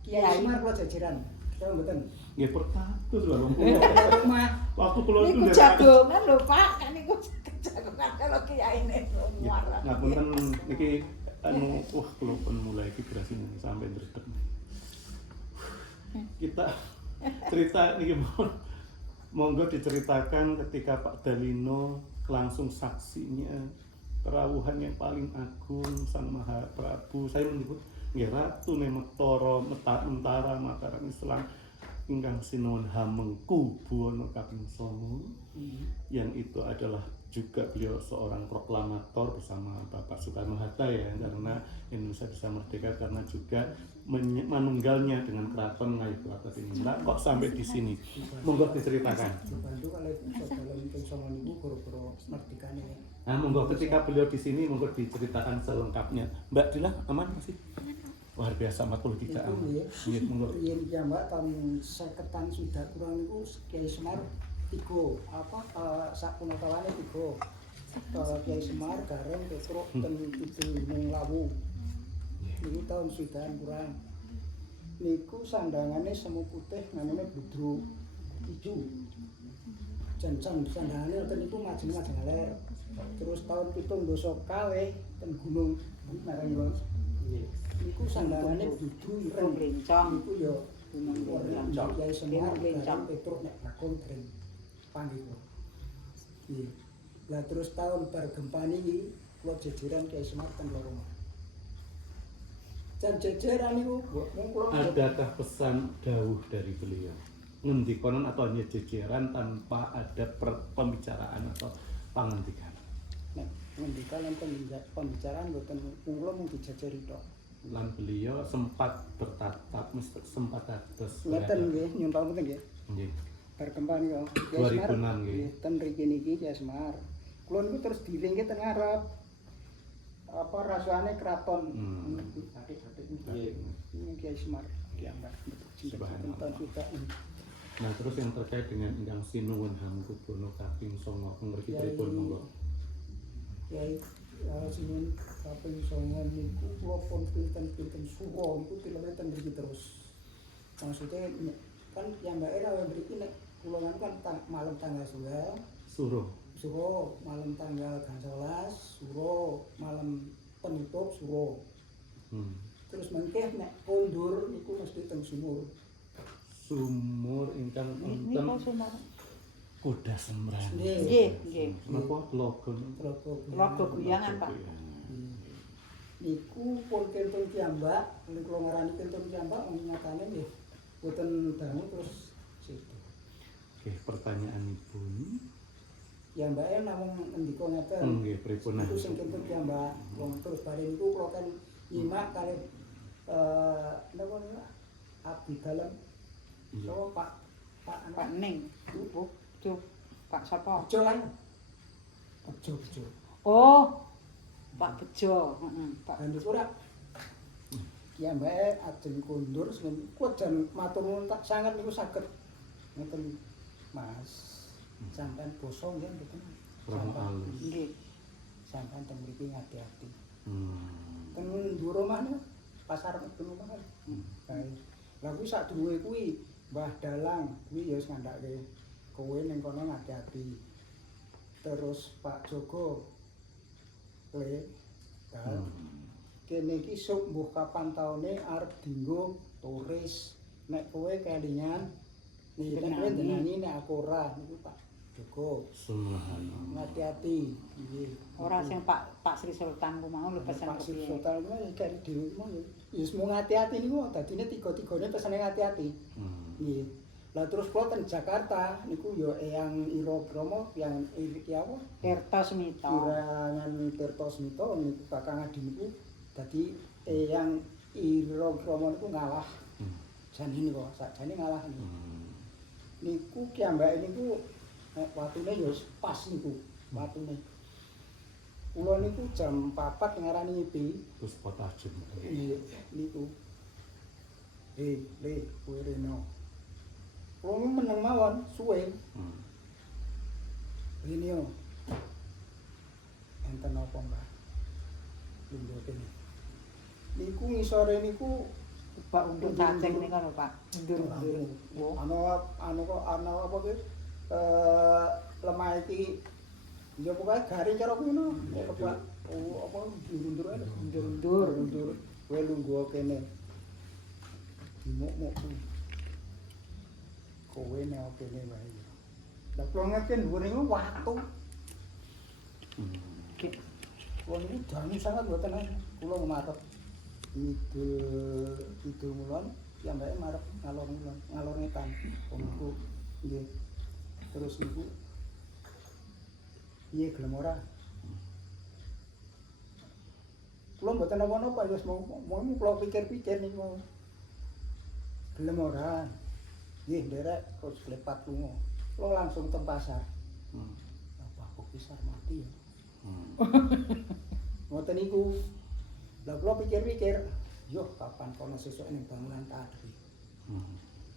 Kiai Semar kula jejeran. Kita mboten. Nggih perkatus lho Lung. Rumah Waktu kula itu Niku jagongan lho Pak, kan niku jagongan kalau kiyaine muara. ngapunten niki wah kula pun mulai vibrasi sampai ndredeg. Kita cerita niki monggo diceritakan ketika Pak Dalino langsung saksinya kerawuhan yang paling agung Sang Maha Prabu, saya menyebut nggih Ratu Nemetara Mentara Mataram Islam ingkang sinuwun Hamengku Buwana kaping 9, yang itu adalah juga beliau seorang proklamator bersama Bapak Soekarno Hatta ya, karena Indonesia bisa merdeka karena juga manunggalnya dengan keraton Ngayogyakarta ini. Nah, kok sampai di sini? Monggo diceritakan. dibantu kalau dalam pensono niku guru-guru merdekane. Nah, monggo ketika beliau di sini monggo diceritakan selengkapnya. Mbak Dila aman masih? Luar biasa 43 Itu aman. nggih. Nggih, monggo. Riyen piyambak tahun 50-an sudah kurang niku Kiai Semar 3 sak punakawane 3. Kiai Semar Gareng Petruk ten Gunung Lawu. Niku tahun sudahan kurang. Niku sandangane semu putih namanya budru ijo. Jan sandangane wonten niku majeng-majeng ler. Terus tahun 7 kalih ten gunung marang niku sandangane budru ireng Blencong. niku ya Gunung warna Blencong. Kiai Semar Gunung Blencong. Gareng Petruk nek bakon dereng panggih kula. Nggih. Lah terus tahun bar gempa niki kula jejeran Kiai Semar ten loro. Jan jejeran niku mung kula Adakah pesan dawuh dari beliau? Ngendikonon atau hanya jejeran tanpa ada pembicaraan atau pangandikan? nek ngendikan lan pembicaraan mboten kula mung dijejeri tok. Lan beliau sempat bertatap, sempat atas. Ngeten nggih, nyuwun pamit nggih. Nggih. Bar gempa niku 2006 nggih. ten mriki niki Kiai Semar. Kula niku terus diringke teng ngarep. Apa rasane kraton. Adik-adik ini Kiai Semar kiambak. Subhanallah. Tentang kita ini. Nah, terus yang terkait dengan Ingkang Sinuwun Hamengku Buwana kaping 9 ngriki pripun monggo? Kiai sinun kaping 9 niku kula pun pinten-pinten suwa niku tilene ten mriki terus. Maksudnya kan kiambake ra mriki nek kula kan malam tanggal 9 Suruh. malam tanggal 11 Suro malam penutup Suro. Terus mengke nek kondur niku mesti teng sumur. Sumur ingkang Niku wonten Sumar. Kuda Sembrang. Nggih, nggih. Napa logo? Logo guyangan, Pak. Niku pun kentun kiambak, niku kula ngarani kentun kiambak nyatane nggih boten dangu terus situ. Oke, pertanyaan Ibu. Kiambake namung ngendika ngeten. Nggih, pripun? Niku sing kentun kiambak. Wong terus bare niku kula kan nyimak kalih napa niku abdi dalem so Pak Ning. Cuk. Pak sapa? Bejo ae. Bejo. Oh. Pak Bejo, heeh, Pak. Kan niku ora Kiambake ajeng kondur kok jan matur nuwun tak sanget niku saged ngeten Mas. Sampeyan basa nggih mboten. Kurang alus. Nggih. Sampeyan teng mriki ngati-ati. Hmm. Teng dhuwur omah niku pasar mboten omah. Bae. Lah kuwi sadurunge kuwi Mbah Dalang kuwi ya wis ngandhake kowe ning kono ngati-ati. Terus Pak Joko le dal kene iki sok mbuh kapan taune arep dienggo turis. Nek kowe kelingan nek kowe ndenani nek aku ora niku Pak Joko. Subhanallah. Hati-hati. Nggih. Ora sing Pak Sri Sultan ku mau lho pesen Pak Sri kepiye. Sultan kuwi kari dhewe mau ya. Wis mung hati-hati niku dadine tiga-tigane pesene hati-hati. Nggih. Lah terus kula teng Jakarta niku ya Eyang Ira Bromo yang iki apa? Kertosmita. Kirangan Tirtosmita niku Kakang Adi niku dadi Eyang Ira Bromo niku ngalah. Jane niku sakjane ngalah niku. Niku kiambake niku nek watune ya wis pas niku watune. Kula niku jam 4 ngarani ngipi. Terus potajem. Iya niku. Le kowe rene. Kula meneng mawon suwe. Ini yo. Enten apa, Mbah? Lungguh kene. Niku ngisore niku Pak untuk cacing niku lho Pak. Ndur-ndur. Oh. ana apa ki? Lemah iki ya pokoke garing karo ngono. Pak apa ndur-ndur ae. Ndur-ndur. Kowe lungguh kene. Muk-muk. Kowe nek kene wae. Lah kula ngerti dhuwur niku watu. Kula niku dangu sangat mboten kula marep idul mulon piyambake marep ngalor ngetan. Niku nggih. Terus niku piye gelem ora? Kula mboten napa-napa wis mau kula pikir-pikir niku. Gelem ora? Nggih, nderek terus lepat lunga. Kula langsung teng pasar. Apa kok pisar mati ya? Ngoten niku. Lah kula pikir-pikir, yo kapan kono sesuk ning bangunan tadi.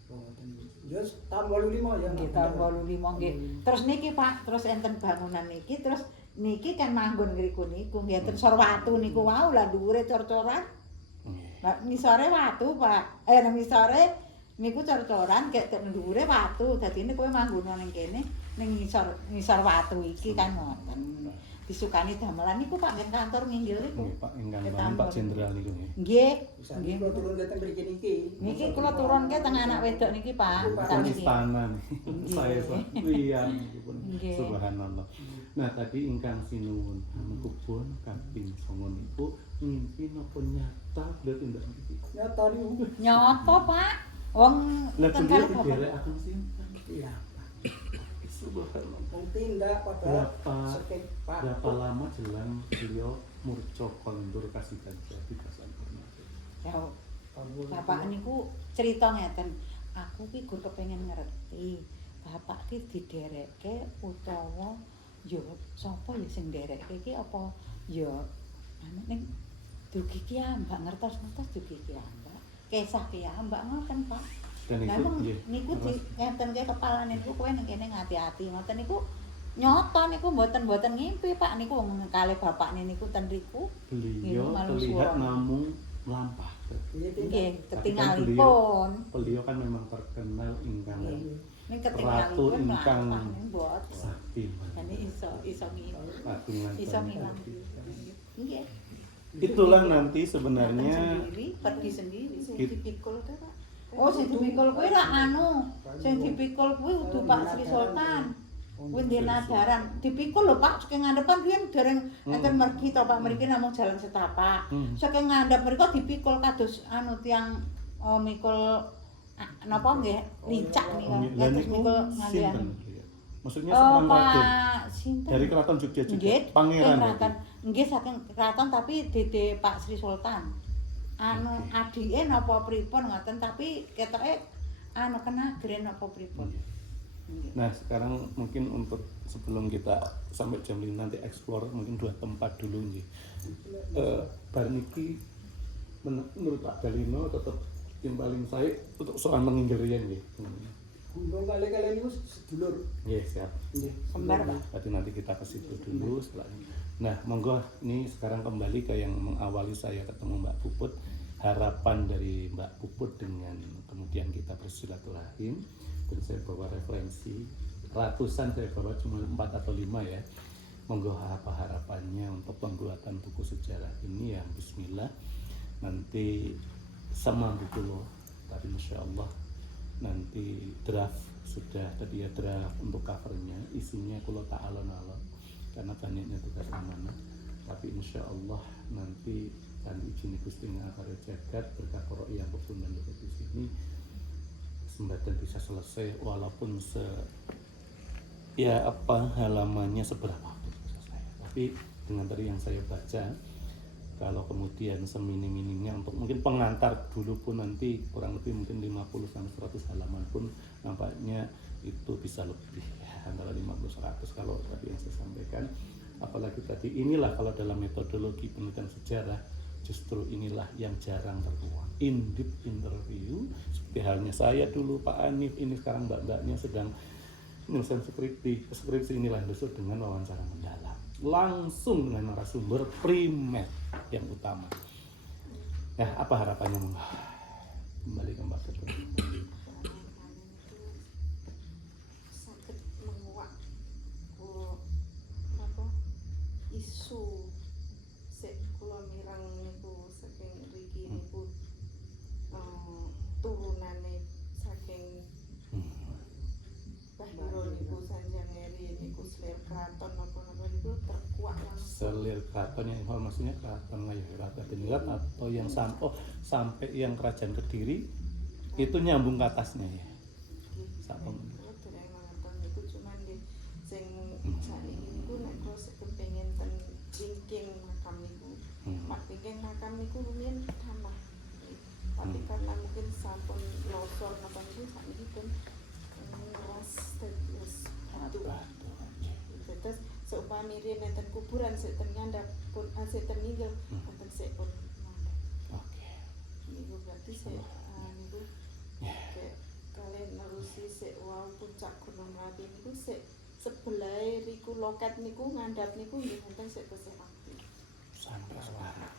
Ngoten niku. Yo tahun 85 ya. Nggih tahun 85 nggih. Terus niki Pak, terus enten bangunan niki terus niki kan manggon ngriku niku nggih tensor watu niku wau lah dhuwure cor-coran. Lah ngisore watu Pak. Nang ngisore niku cor-coran kek dhuwure watu. Dadine kowe manggon ning kene ning ngisor watu iki kan ngoten. Disukani damelan niku Pak ngen kantor nginggil niku. Nggih Pak, ingkang Pak Jenderal niku nggih. Nggih. Nggih kula turun ke teng mriki niki. Niki kula turunke teng anak wedok niki Pak. Pun istana nih. Saya liyan pun Nggih. subhanallah. Nah, tadi ingkang sinuwun kupun kaping 9 niku ngimpi napa nyata berarti ndak niki. Nyata niku. Nyoto Pak. Wong Lah ten beliau kali bapak. diderekaken sinten? Iya. Subhanallah. Wong tindak padahal saking Pak. Berapa lama jelang beliau murca kondur kasihan jadi kasampurna. Ya, bapak niku cerita ngeten. Aku ki gur kepengin ngerti. Bapak ki diderekke utawa ya sapa ya sing nderekke iki apa ya anu ning dugi ki ambak ngertos-ngertos dugi ki ambak. Kesah ki ambak ngoten, Pak. Dan Lah itu emang nggih. niku di ngeten ke kepala niku kowe ning kene ngati-ati ngoten niku nyoto niku mboten ngimpi Pak niku wong kalih bapakne niku ten riku. Beliau malu terlihat suwon. namung melampah. Nggih, Tapi kan ketinggalipun. Beliau kan memang terkenal ingkang Ning Ratu ketinggalipun ingkang mlampah ning mboten. sakti. Jane iso ngilang. Kagungan Iso ngilang. Nggih. Itulah nanti sebenarnya Pergi sendiri. Sing Gitu. dipikul ta Pak? Oh, sing dipikul kuwi ra anu. Sing dipikul kuwi kudu Pak Sri Sultan. Kuwi ndek nadaran. Dipikul lho Pak, saking ngandepan riyen dereng enten mergi to Pak, mriki namung jalan setapak. Saking ngandhap mriku dipikul kados anu tiyang mikul napa nggih licak niku. Lah Kados niku mikul ngalian. sinten? Maksudnya seorang raden Pak sinten? dari keraton Jogja juga. Nggih, Pangeran. keraton. Nggih saking keraton tapi Dede Pak Sri Sultan. Anu adike napa pripun ngoten tapi ketoke anu kenagren napa pripun. Nggih. Nah, sekarang mungkin untuk sebelum kita sampai jam 5 nanti explore mungkin 2 tempat dulu nggih. Bar niki menurut Pak Dalino tetap yang paling baik untuk soal menginggil riyen nggih. Gunung kali-kali niku sedulur. Nggih, siap. Nggih. Kembar, Pak. Berarti nanti kita ke situ dulu setelah ini. Nah, monggo ini sekarang kembali ke yang mengawali saya ketemu Mbak Puput. Harapan dari Mbak Puput dengan kemudian kita bersilaturahim, dan saya bawa referensi ratusan, saya bawa cuma 4 atau 5 ya. Monggo apa harapannya untuk pembuatan buku sejarah ini ya, bismillah. Nanti semampu kula, tapi insya Allah nanti draft sudah tadi ya, draft untuk covernya isinya kula tak alon-alon karena banyaknya tugas amanah, tapi insya Allah nanti kan izin Gusti Ngakarya Jagat berkah para yang pepundhan di sini sembatan bisa selesai walaupun halamannya seberapa pun selesai. Tapi dengan tadi yang saya baca, kalau kemudian seminim-minimnya untuk mungkin pengantar dulu pun nanti kurang lebih mungkin 50 sampai 100 halaman pun nampaknya itu bisa lebih ya, antara 50-100 kalau tadi yang saya sampaikan. Apalagi tadi inilah kalau dalam metodologi penelitian sejarah justru inilah yang jarang tertuang, in-depth interview seperti halnya saya dulu, Pak Anif, ini sekarang mbak-mbaknya sedang menyelesaikan skripsi inilah disebut dengan wawancara mendalam langsung dengan narasumber primer yang utama. Ya, apa harapannya Mbak? Kembali ke Mbak Puput. Sakit menguak isu sik kula mirang niku saking mriki niku turunane saking Bahiro niku Sanjang Eri niku selir keraton napa-napa niku terkuak langsung. Selir keraton yang informasinya keraton Ngayogyakarta atau yang sampai yang kerajaan Kediri itu nyambung ke atasnya ya. Sapeng. Kalau dereng mangerton niku cuman nggih sing sakniki niku nek kula kepengin ten wingking makam niku. Mak wingking makam niku rumiyin tanah. Tapi karena mungkin sampun losor napa niku sakniki pun ngeras terus batu. Terus seumpama riyen nenten kuburan sik ten ngandhap pun sik ten ninggil wonten sik pun. Oke. Niku berarti sik niku kalian nerusi sik wau puncak Gunung Merapi niku sik sebelah riku loket niku ngandhap niku nggih wonten sik tesih aktif. Sampai sekarang.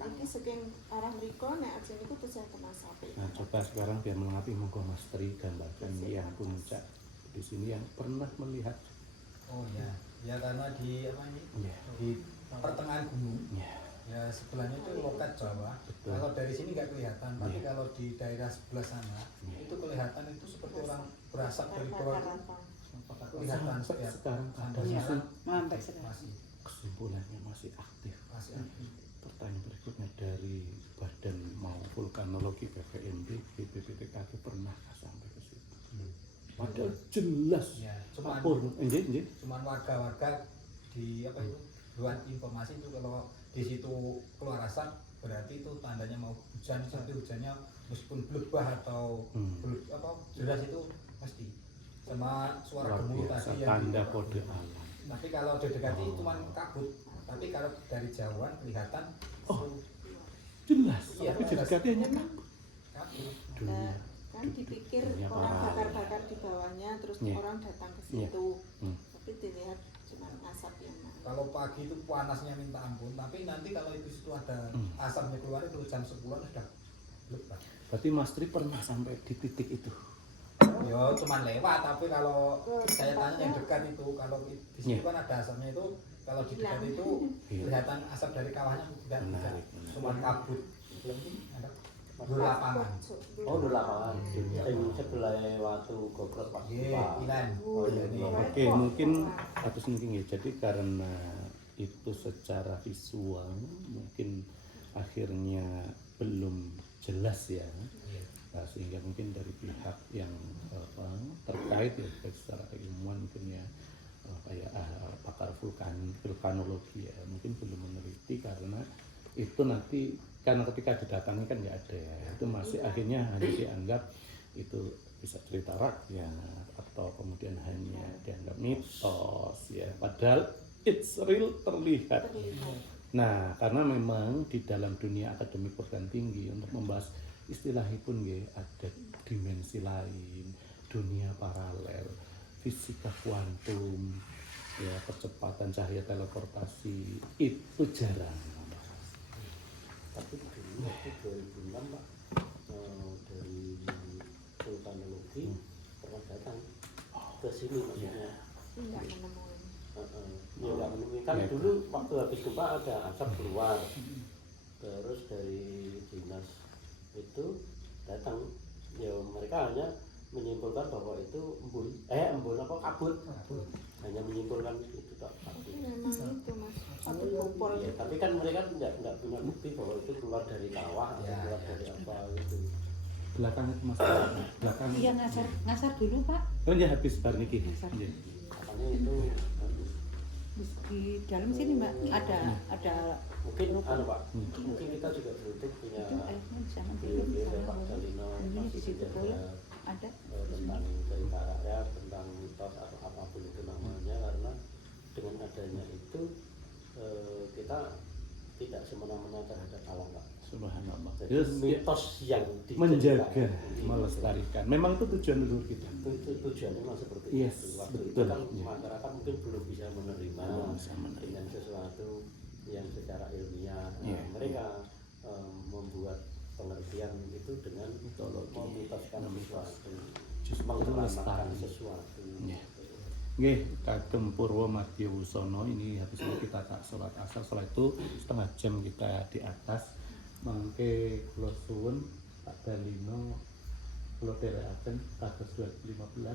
Iki saking arah mriko nek ajeng niku tesih kena sapi. Nah, coba sekarang biar melengkapi monggo Mas Tri gambarkan yang puncak di sini yang pernah melihat. Oh ya, ya karena di apa ini? Ya. Di pertengahan gunung. Ya. Ya sebelahnya itu loket Jawa. Betul. Kalau dari sini nggak kelihatan, tapi Iya. kalau di daerah sebelah sana itu kelihatan itu seperti orang berasap dari bawah itu. Apakah Kelihatan sampai setiap sekarang ada sampai masih Sampai sekarang. masih kesimpulannya masih aktif. masih aktif. Pertanyaan berikutnya dari Badan mau Vulkanologi BPMD, BPPTKG pernahkah sampai ke situ? Padahal jelas. Ya, cuman Nggih. cuman warga-warga di apa itu luar informasi itu kalau di situ keluar asap berarti itu tandanya mau hujan, tapi hujannya meskipun blebah atau deras itu mesti sama suara Luar gemuruh biasa, tadi tanda kode alam. tapi kalau didekati cuma kabut, tapi kalau dari jauhan kelihatan Jelas. Iya, Tapi jelas. jadi hanya kabut. dunia. Kan dipikir Dunia orang parah. bakar-bakar di bawahnya terus Iya. orang datang ke Iya. situ. Hmm. Tapi dilihat cuma asap yang Kalau pagi itu panasnya minta ampun, tapi nanti kalau itu situ ada asapnya keluar itu jam 10-an sudah blebah. Berarti Mas Tri pernah sampai di titik itu. Ya cuman lewat, tapi kalau saya tanya yang dekat itu, kalau di sini Iya. kan ada asapnya itu, kalau di dekat itu Iya. kelihatan asap dari kawahnya tidak Menarik. cuman kabut. Ada di lapangan. Oh, di lapangan. Sing sebelah Watu Gogrok Pak. Iya, Ilan. Oh, iya, iya. Oke, mungkin harus mungkin ya. Jadi karena itu secara visual mungkin akhirnya belum jelas ya. Nah, sehingga mungkin dari pihak yang terkait ya baik secara ilmuwan mungkin ya kayak pakar vulkanologi ya mungkin belum meneliti karena itu nanti karena ketika didatangi kan nggak ada ya, itu masih akhirnya hanya dianggap itu bisa cerita rakyat atau kemudian hanya dianggap mitos ya padahal it's real terlihat Nah, karena memang di dalam dunia akademik perguruan tinggi untuk membahas istilahipun nggih ada dimensi lain, dunia paralel, fisika kuantum, ya percepatan cahaya teleportasi itu jarang membahas. Tapi dulu waktu 2006 Pak, dari vulkanologi pernah datang ke sini maksudnya. Enggak menemukan. Ya nggak menemui kan dulu waktu habis gempa ada asap keluar, terus dari dinas itu datang, ya mereka hanya menyimpulkan bahwa itu embun apa kabut, hanya menyimpulkan itu tak. Tapi memang itu mas, satu kupol. Ya, tapi kan mereka nggak punya bukti bahwa itu keluar dari kawah atau Ya, keluar dari apa gitu. Belakang itu Mas, belakang. Iya ngasar dulu Pak. Oh ya habis bar niki. Ngasar. Nggih. Makanya itu Di dalam sini Mbak ada mungkin Pak, mungkin kita juga butuh punya itu airnya bisa nanti beliau sama Pak Dalino ini di masih situ boleh menjaga ada. tentang cerita rakyat, tentang mitos atau apapun itu namanya, karena dengan adanya itu kita tidak semena-mena terhadap alam Pak. Subhanallah. Jadi Yes, mitos yang menjaga, diceritakan, melestarikan. Memang itu tujuan leluhur kita. itu tujuannya memang seperti Yes, itu. Waktu itu betul. kan Ya. masyarakat mungkin belum bisa menerima Belum bisa menerima. dengan sesuatu yang secara ilmiah. Nah, Ya, mereka membuat pengertian itu dengan Mitologi. memitoskan sesuatu, Justru mengelamakan lestari. sesuatu. Ya. Nggih, Kagem Purwo Madya Wusono ini habis itu kita tak sholat asar, setelah itu setengah jam kita di atas. Mangke kula suwun Pak Dalino kula dherekaken kados 2015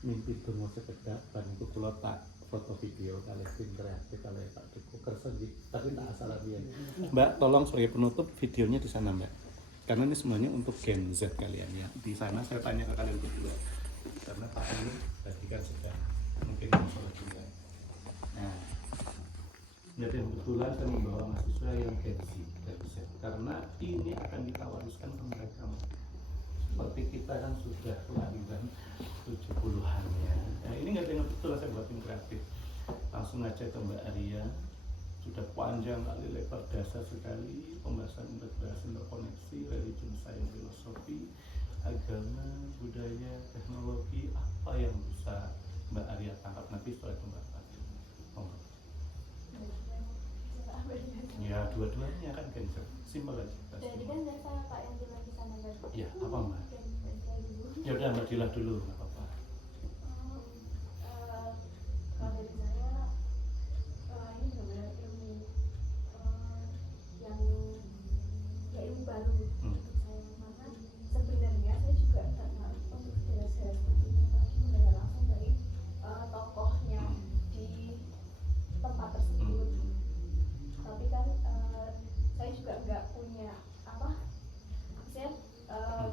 mimpi donga sekedhap bar niku kula tak foto video kalih tim kreatif kalih Pak Duko kersa nggih, tapi tak asal riyen. Mbak, tolong sebagai penutup videonya di sana, Mbak. Karena ini semuanya untuk Gen Z kalian ya. Di sana saya tanya ke kalian berdua. Karena Pak Amir tadi kan sudah mungkin sholat juga. Nah, dan kebetulan saya membawa mahasiswa yang Gen Z. Karena ini akan kita wariskan ke mereka. Seperti kita kan sudah kelahiran 70-an ya. Nah, ini nggak ada yang betul, saya buat tim kreatif. Langsung aja ke Mbak Arya. Sudah panjang kali lebar dasar sekali pembahasan integrasi interkoneksi religion, sains, filosofi, agama, budaya, teknologi, apa yang bisa Mbak Arya tangkap nanti setelah itu Mbak Fatin. Ya dua-duanya kan cancer, simpel aja. Jadi kan saya Pak yang bilang di sana tadi. Ya apa Mbak? Dan saya dulu. Ya udah Mbak Dila dulu nggak apa-apa. Kalau dari saya ini benar-benar ilmu yang ya ilmu baru untuk saya, karena sebenarnya saya juga nggak ngerti untuk sejarah-sejarah seperti ini, apalagi mendengar langsung dari tokohnya di tempat tersebut. Tapi kan saya juga nggak punya saya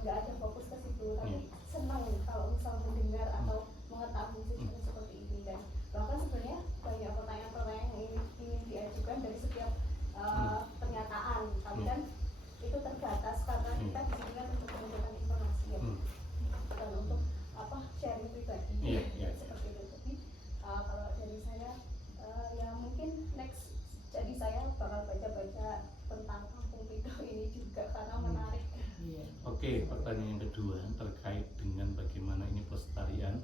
nggak ada fokus ke situ, tapi senang kalau misal mendengar atau mengetahui sejarah seperti ini. Dan bahkan sebenarnya banyak pertanyaan-pertanyaan yang ingin diajukan dari setiap pernyataan, tapi kan itu terbatas karena kita di sini kan untuk mengumpulkan informasi ya, bukan untuk sharing pribadi seperti itu. Tapi kalau dari saya ya mungkin next, jadi saya bakal baca-baca tentang Kampung Pido ini juga karena menarik. Oke, pertanyaan yang kedua terkait dengan bagaimana ini pelestarian.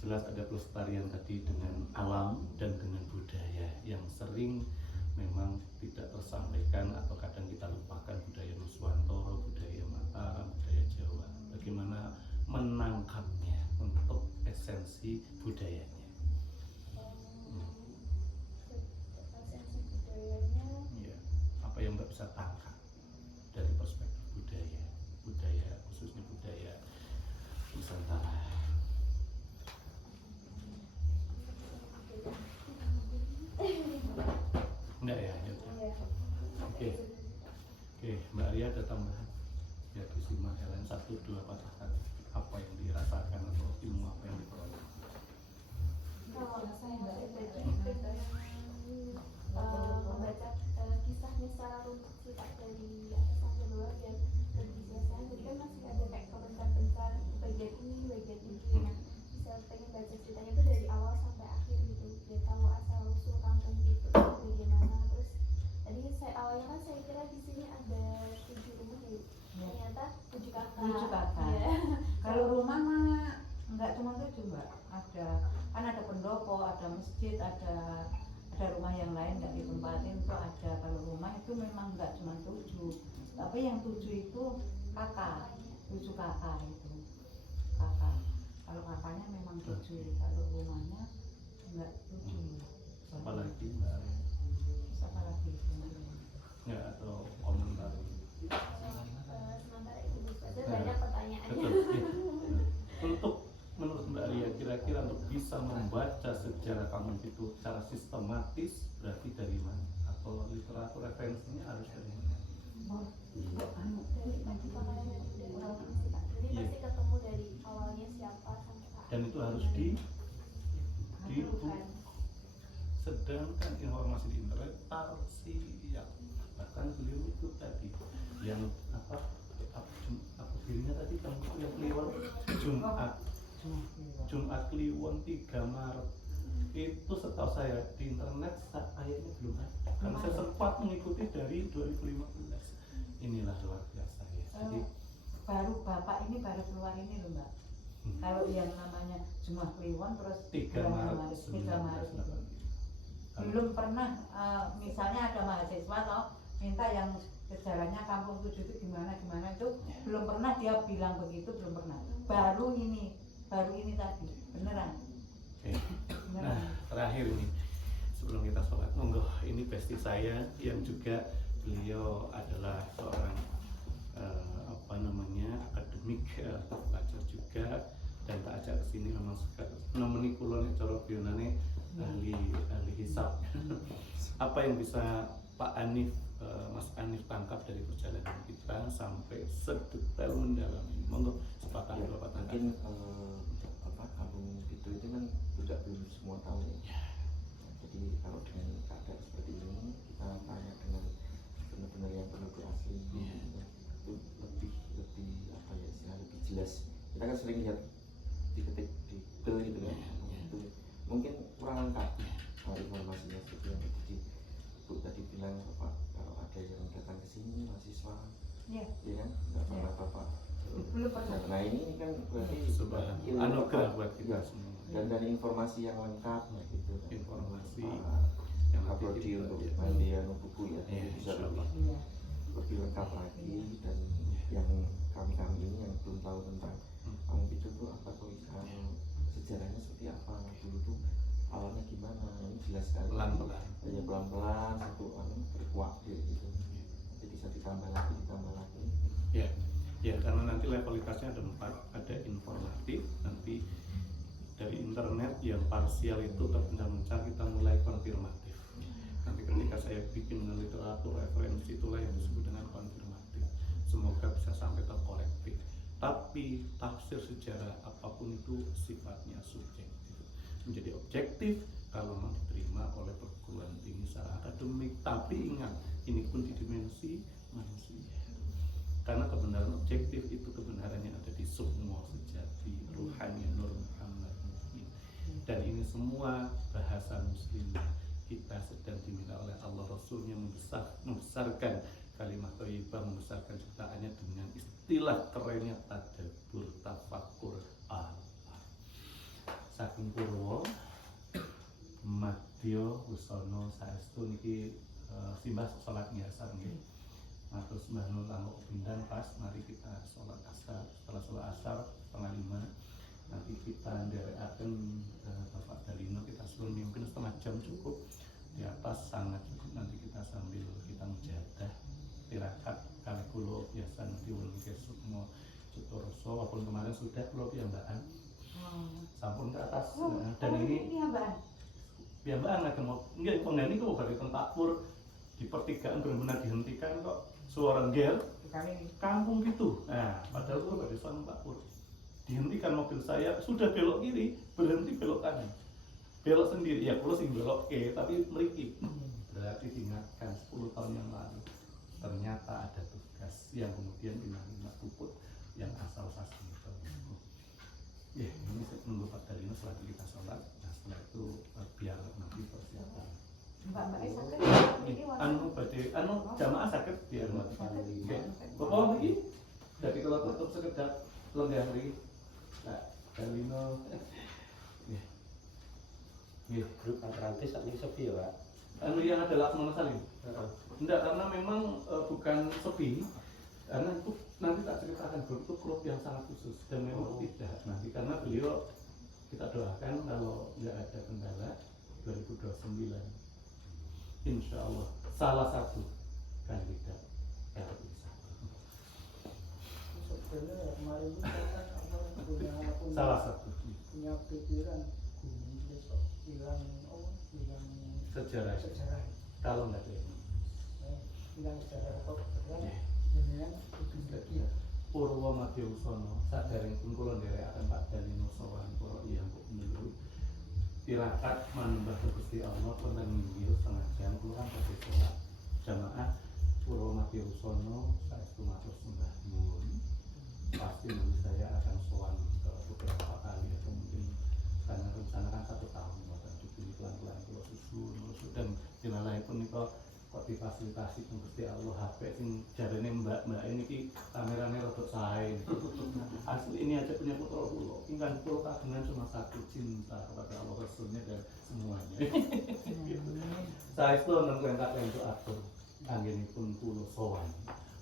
Jelas ada pelestarian tadi dengan alam dan dengan budaya yang sering memang tidak tersampaikan atau kadang kita lupakan, budaya Nuswantoro, budaya Mataram, budaya Jawa. Bagaimana menangkapnya untuk esensi budayanya. Esensi budayanya Ya, apa yang Mbak bisa tangkap dari perspektif budaya khususnya budaya Nusantara. Enggak ya? Ya udah. Oke, Mbak Arya ada tambahan? Ya disimak Helen 1-2 patah kata. Apa yang dirasakan atau ilmu apa yang diperoleh? kalau saya pribadi membaca kisahnya secara runtut sih Pak, dari atas sampai bawah biar lebih biasa. Jadi kan masih ada kayak kebencar-bencar bagian ini bagian itu, nah bisa pengen baca ceritanya itu dari awal sampai akhir gitu, biar tahu asal usul kampung itu bagaimana, terus kan ada pendopo, ada masjid, ada rumah yang lain nggak ditempatin itu ada. Kalau rumah itu memang nggak cuma 7, tapi yang 7 itu kakak, 7 kakak itu kakak. Kalau kakaknya memang 7, kalau rumahnya enggak 7. Apalagi Mbak, Siapa lagi? nggak atau komentar. Sementara itu saya Nah, banyak pertanyaannya. Betul. Iya. Untuk menurut Mbak Ria, kira-kira untuk bisa membaca sejarah kampung itu secara sistematis berarti dari mana? Atau literatur referensinya harus dari mana? Dari Jadi Iya. pasti ketemu dari awalnya siapa sampai akhir. Dan itu harus di sedangkan informasi di internet parsial. Bahkan beliau itu tadi yang apa dirinya tadi kan yang Kliwon Jumat Kliwon 3 Maret itu setahu saya di internet ayatnya belum ada karena saya sempat mengikuti dari 2015. Inilah luar biasa ya. Jadi Baru bapak ini baru keluar ini loh Mbak. Kalau yang namanya Jumat Kliwon terus 3 Maret 3 Maret itu. Belum pernah misalnya ada mahasiswa toh minta yang sejarahnya kampung 7 itu gimana itu belum pernah dia bilang begitu, belum pernah. Baru ini tadi beneran. Oke. Nah, terakhir nih sebelum kita sholat, monggo ini bestie saya yang juga beliau adalah seorang akademik, pelajar juga, dan tak ajak ke sini memang nemeni kula nek cara bionane ahli hisab. Apa yang bisa Pak Anif, Mas Anif tangkap dari perjalanan kita sampai sedetail mendalam ini? Monggo sepatah dua patah kata. Mungkin kampung itu kan juga belum semua tahu ya. Jadi kalau dengan keadaan seperti ini kita tanya dengan benar-benar yang penduduk asli itu lebih apa ya istilahnya lebih jelas. Kita kan sering lihat diketik di Google gitu kan. Itu mungkin kurang lengkap informasinya seperti yang tadi Bu tadi bilang Bapak, kalau ada yang datang ke sini mahasiswa, ya kan nggak pernah Bapak. Belum pernah. Nah ini kan berarti Sebuah ilmu anugerah Bapak. buat kita Iya. semua. Dan dari informasi yang lengkap gitu kan. Informasi yang yang upload nanti untuk kita- mandian buku ya, Iya, bisa insyaallah. Iya. lebih lengkap lagi. Dan yang kami ini yang belum tahu tentang kampung itu tuh apa tulisan sejarahnya seperti apa dulu tuh awalnya gimana, ini jelas sekali. Pelan-pelan. Ya pelan-pelan satu berkuat gitu. Nanti bisa ditambah lagi. Ya, ya karena nanti levelitasnya ada 4, ada informatif, nanti dari internet yang parsial itu terpencah-pencah kita mulai konfirmatif. Nanti ketika saya bikin dengan literatur referensi itulah yang disebut dengan konfirmatif. Semoga bisa sampai terkorektif. Tapi tafsir sejarah apapun itu sifatnya subjektif. Menjadi objektif kalau memang diterima oleh perguruan tinggi secara akademik. Tapi ingat, ini pun di dimensi manusia. Karena kebenaran objektif itu kebenarannya ada di sukmo sejati, ruhani, nur Muhammad Mu'min. Dan ini semua bahasa muslimah. Kita sedang diminta oleh Allah Rasulnya membesarkan kalimat thayyibah, membesarkan ciptaannya dengan istilah kerennya tadabbur, tafakur, Allah. Saking purwa madya usana saestu niki simbah salat biasa nggih. Nah, terus Mbah Nur langkuk pindah pas mari kita sholat asar. Setelah sholat asar 4:30 nanti kita nderekaken Bapak Dalino, kita suruh mimpin setengah jam cukup. Di atas sangat cukup, nanti kita sambil kita mujahadah tirakat kali kulo biasa nanti wong sukmo Cutoroso walaupun kemarin sudah kulo piyambakan sampun ke atas. Dan ini piyambakan lagi mau nggak pengen itu bagi tentakpur di pertigaan benar-benar dihentikan kok suara gel kampung gitu. Nah padahal itu pada suara Pak Pur dihentikan mobil saya, sudah belok kiri berhenti belok kanan, belok sendiri ya kalau sing belok tapi meriki. Berarti diingatkan 10 tahun yang lalu ternyata ada tugas yang kemudian Imam Puput yang asal sastra itu. Ya ini saya menunggu Pak Dalino setelah kita sholat. Nah setelah itu biar nanti persiapan Mbak sakit ini jamaah sakit biar oke. Bapak lagi dari kalau tutup sekedar lenggah lagi. Nah, Dalino Iya. Grup Atlantis saat ini sepi ya Pak. Anu yang ada Laksamana Salim. Enggak, karena memang bukan sepi, karena itu nanti tak ceritakan grup yang sangat khusus dan memang tidak nanti karena beliau kita doakan kalau nggak ada kendala 2029 insya Allah salah satu kandidat dapat bisa. Sebenarnya kemarin itu kan punya Salah satu punya pikiran besok hilang sejarah kalau nggak ada ini. hilang sejarah kok Ya. dengan itu lagi Purwo Madya Usono saderengipun kula nderekaken Pak Dalino sowan kula iyang kok niku tirakat manembah Gusti Allah wonten inggil setengah jam kula kan badhe salat jamaah Purwo Madya Usono saestu matur sembah nyuwun pasti nanti saya akan sowan ke beberapa kali atau mungkin karena rencana kan 1 tahun maka dipilih pelan-pelan kula susun dan dinalaipun nika kok difasilitasi Gusti Allah HP sing jarene mbak-mbak ini ki kamerane rada sae. Asli ini aja punya putra kula. Ingkang kula kagungan cuma satu cinta kepada Allah Rasulnya dan semuanya. Saestu wonten kengkak entuk atur anggenipun kula sowan.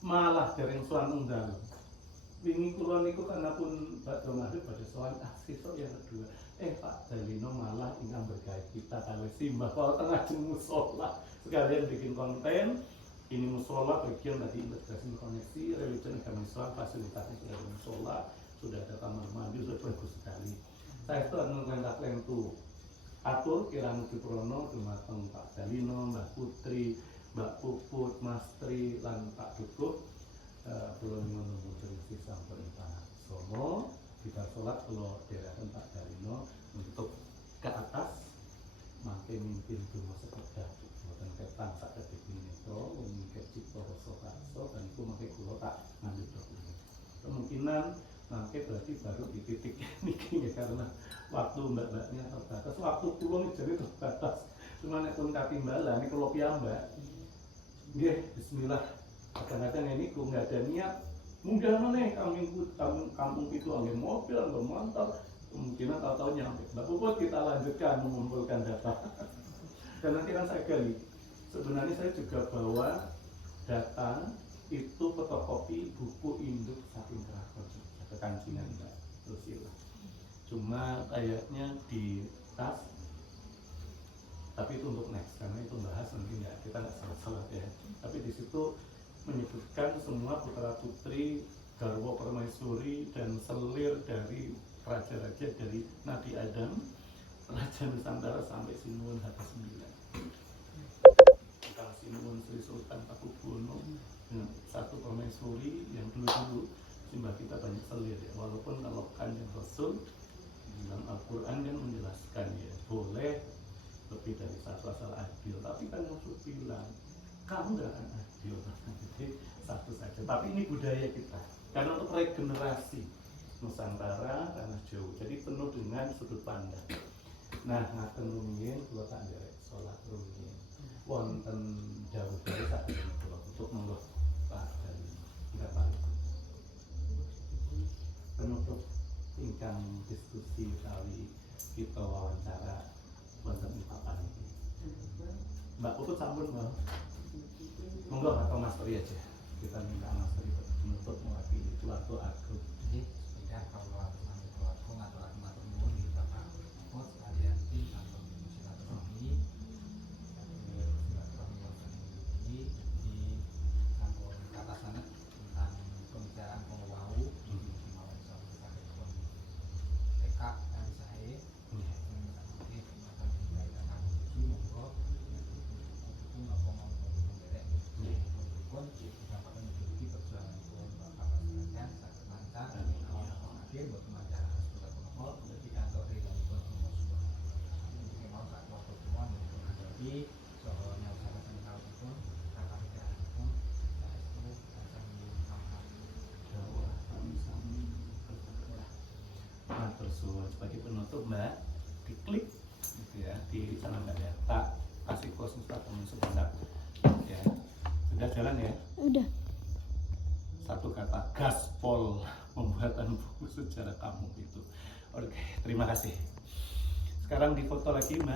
Malah dereng sowan undang. Wingi kula niku karena pun badhe maghrib badhe sowan sesuk yang kedua. Pak Dalino malah ingkang berkait kita kali simbah kalau tengah jeng musola sekalian bikin konten ini musola bagian tadi integrasi koneksi religion agama Islam fasilitasnya sudah ada musola sudah ada kamar mandi sudah bagus sekali saya itu akan itu atur kirang Ciprono dumateng Pak Dalino Mbak Putri Mbak Puput Mas Tri lan Pak Dukuh belum menunggu terus sampun Pak Somo kita sholat kalau daerahkan Pak Dalino untuk ke atas makin mimpin dulu sepeda bukan ketang sak ketik minito mungkin cipto roso dan itu makin kulo tak ngambil dokumen kemungkinan makin berarti baru di titik ini ya karena waktu mbak-mbaknya terbatas waktu kulo ini jadi terbatas cuma nek pun katimbalan ini kalau piyambak nggih bismillah kadang-kadang ini ku nggak ada niat munggah mana kampung itu angin mobil, angin motor kemungkinan tahu-tahu nyampe Mbak Puput kita lanjutkan mengumpulkan data dan nanti kan saya gali sebenarnya saya juga bawa data itu fotokopi buku induk saking keraton ke kancingan Mbak Rusila cuma kayaknya di tas tapi itu untuk next karena itu bahas nanti nggak kita nggak salah ya tapi di situ menyebutkan semua putra putri garwa permaisuri dan selir dari raja-raja dari Nabi Adam Raja Nusantara sampai Sinuwun H9 kalau Sinuwun Sri Sultan Pakubuwono satu permaisuri yang dulu simbah kita banyak selir ya walaupun kalau Kanjeng Rasul dalam Al-Quran kan menjelaskan ya boleh lebih dari satu asal adil tapi kan Rasul bilang kamu gak akan adil jadi satu saja tapi ini budaya kita karena untuk regenerasi Nusantara tanah Jawa jadi penuh dengan sudut pandang nah ngaten rumiyin kula tak nderek salat rumiyin wonten dawuh dari sak kula untuk monggo Pak dari enggak Pak penutup ingkang diskusi kali kita wawancara wonten ing papan iki Mbak Puput sampun Mbak monggo atau Mas Tri aja kita minta Mas Tri menutup mewakili keluarga aku tidak kalau aku ngatur nuwun di Bapak Puput sekalian tim atau silaturahmi ini di sampun kata sana tentang pembicaraan pengwau di mawon sampun sakit pun TK dan saya sebagai penutup Mbak diklik gitu ya di sana Mbak ya tak kasih close Instagram sebentar ya sudah jalan ya Udah. satu kata gaspol pembuatan buku sejarah kamu itu oke terima kasih Sekarang difoto lagi Mbak.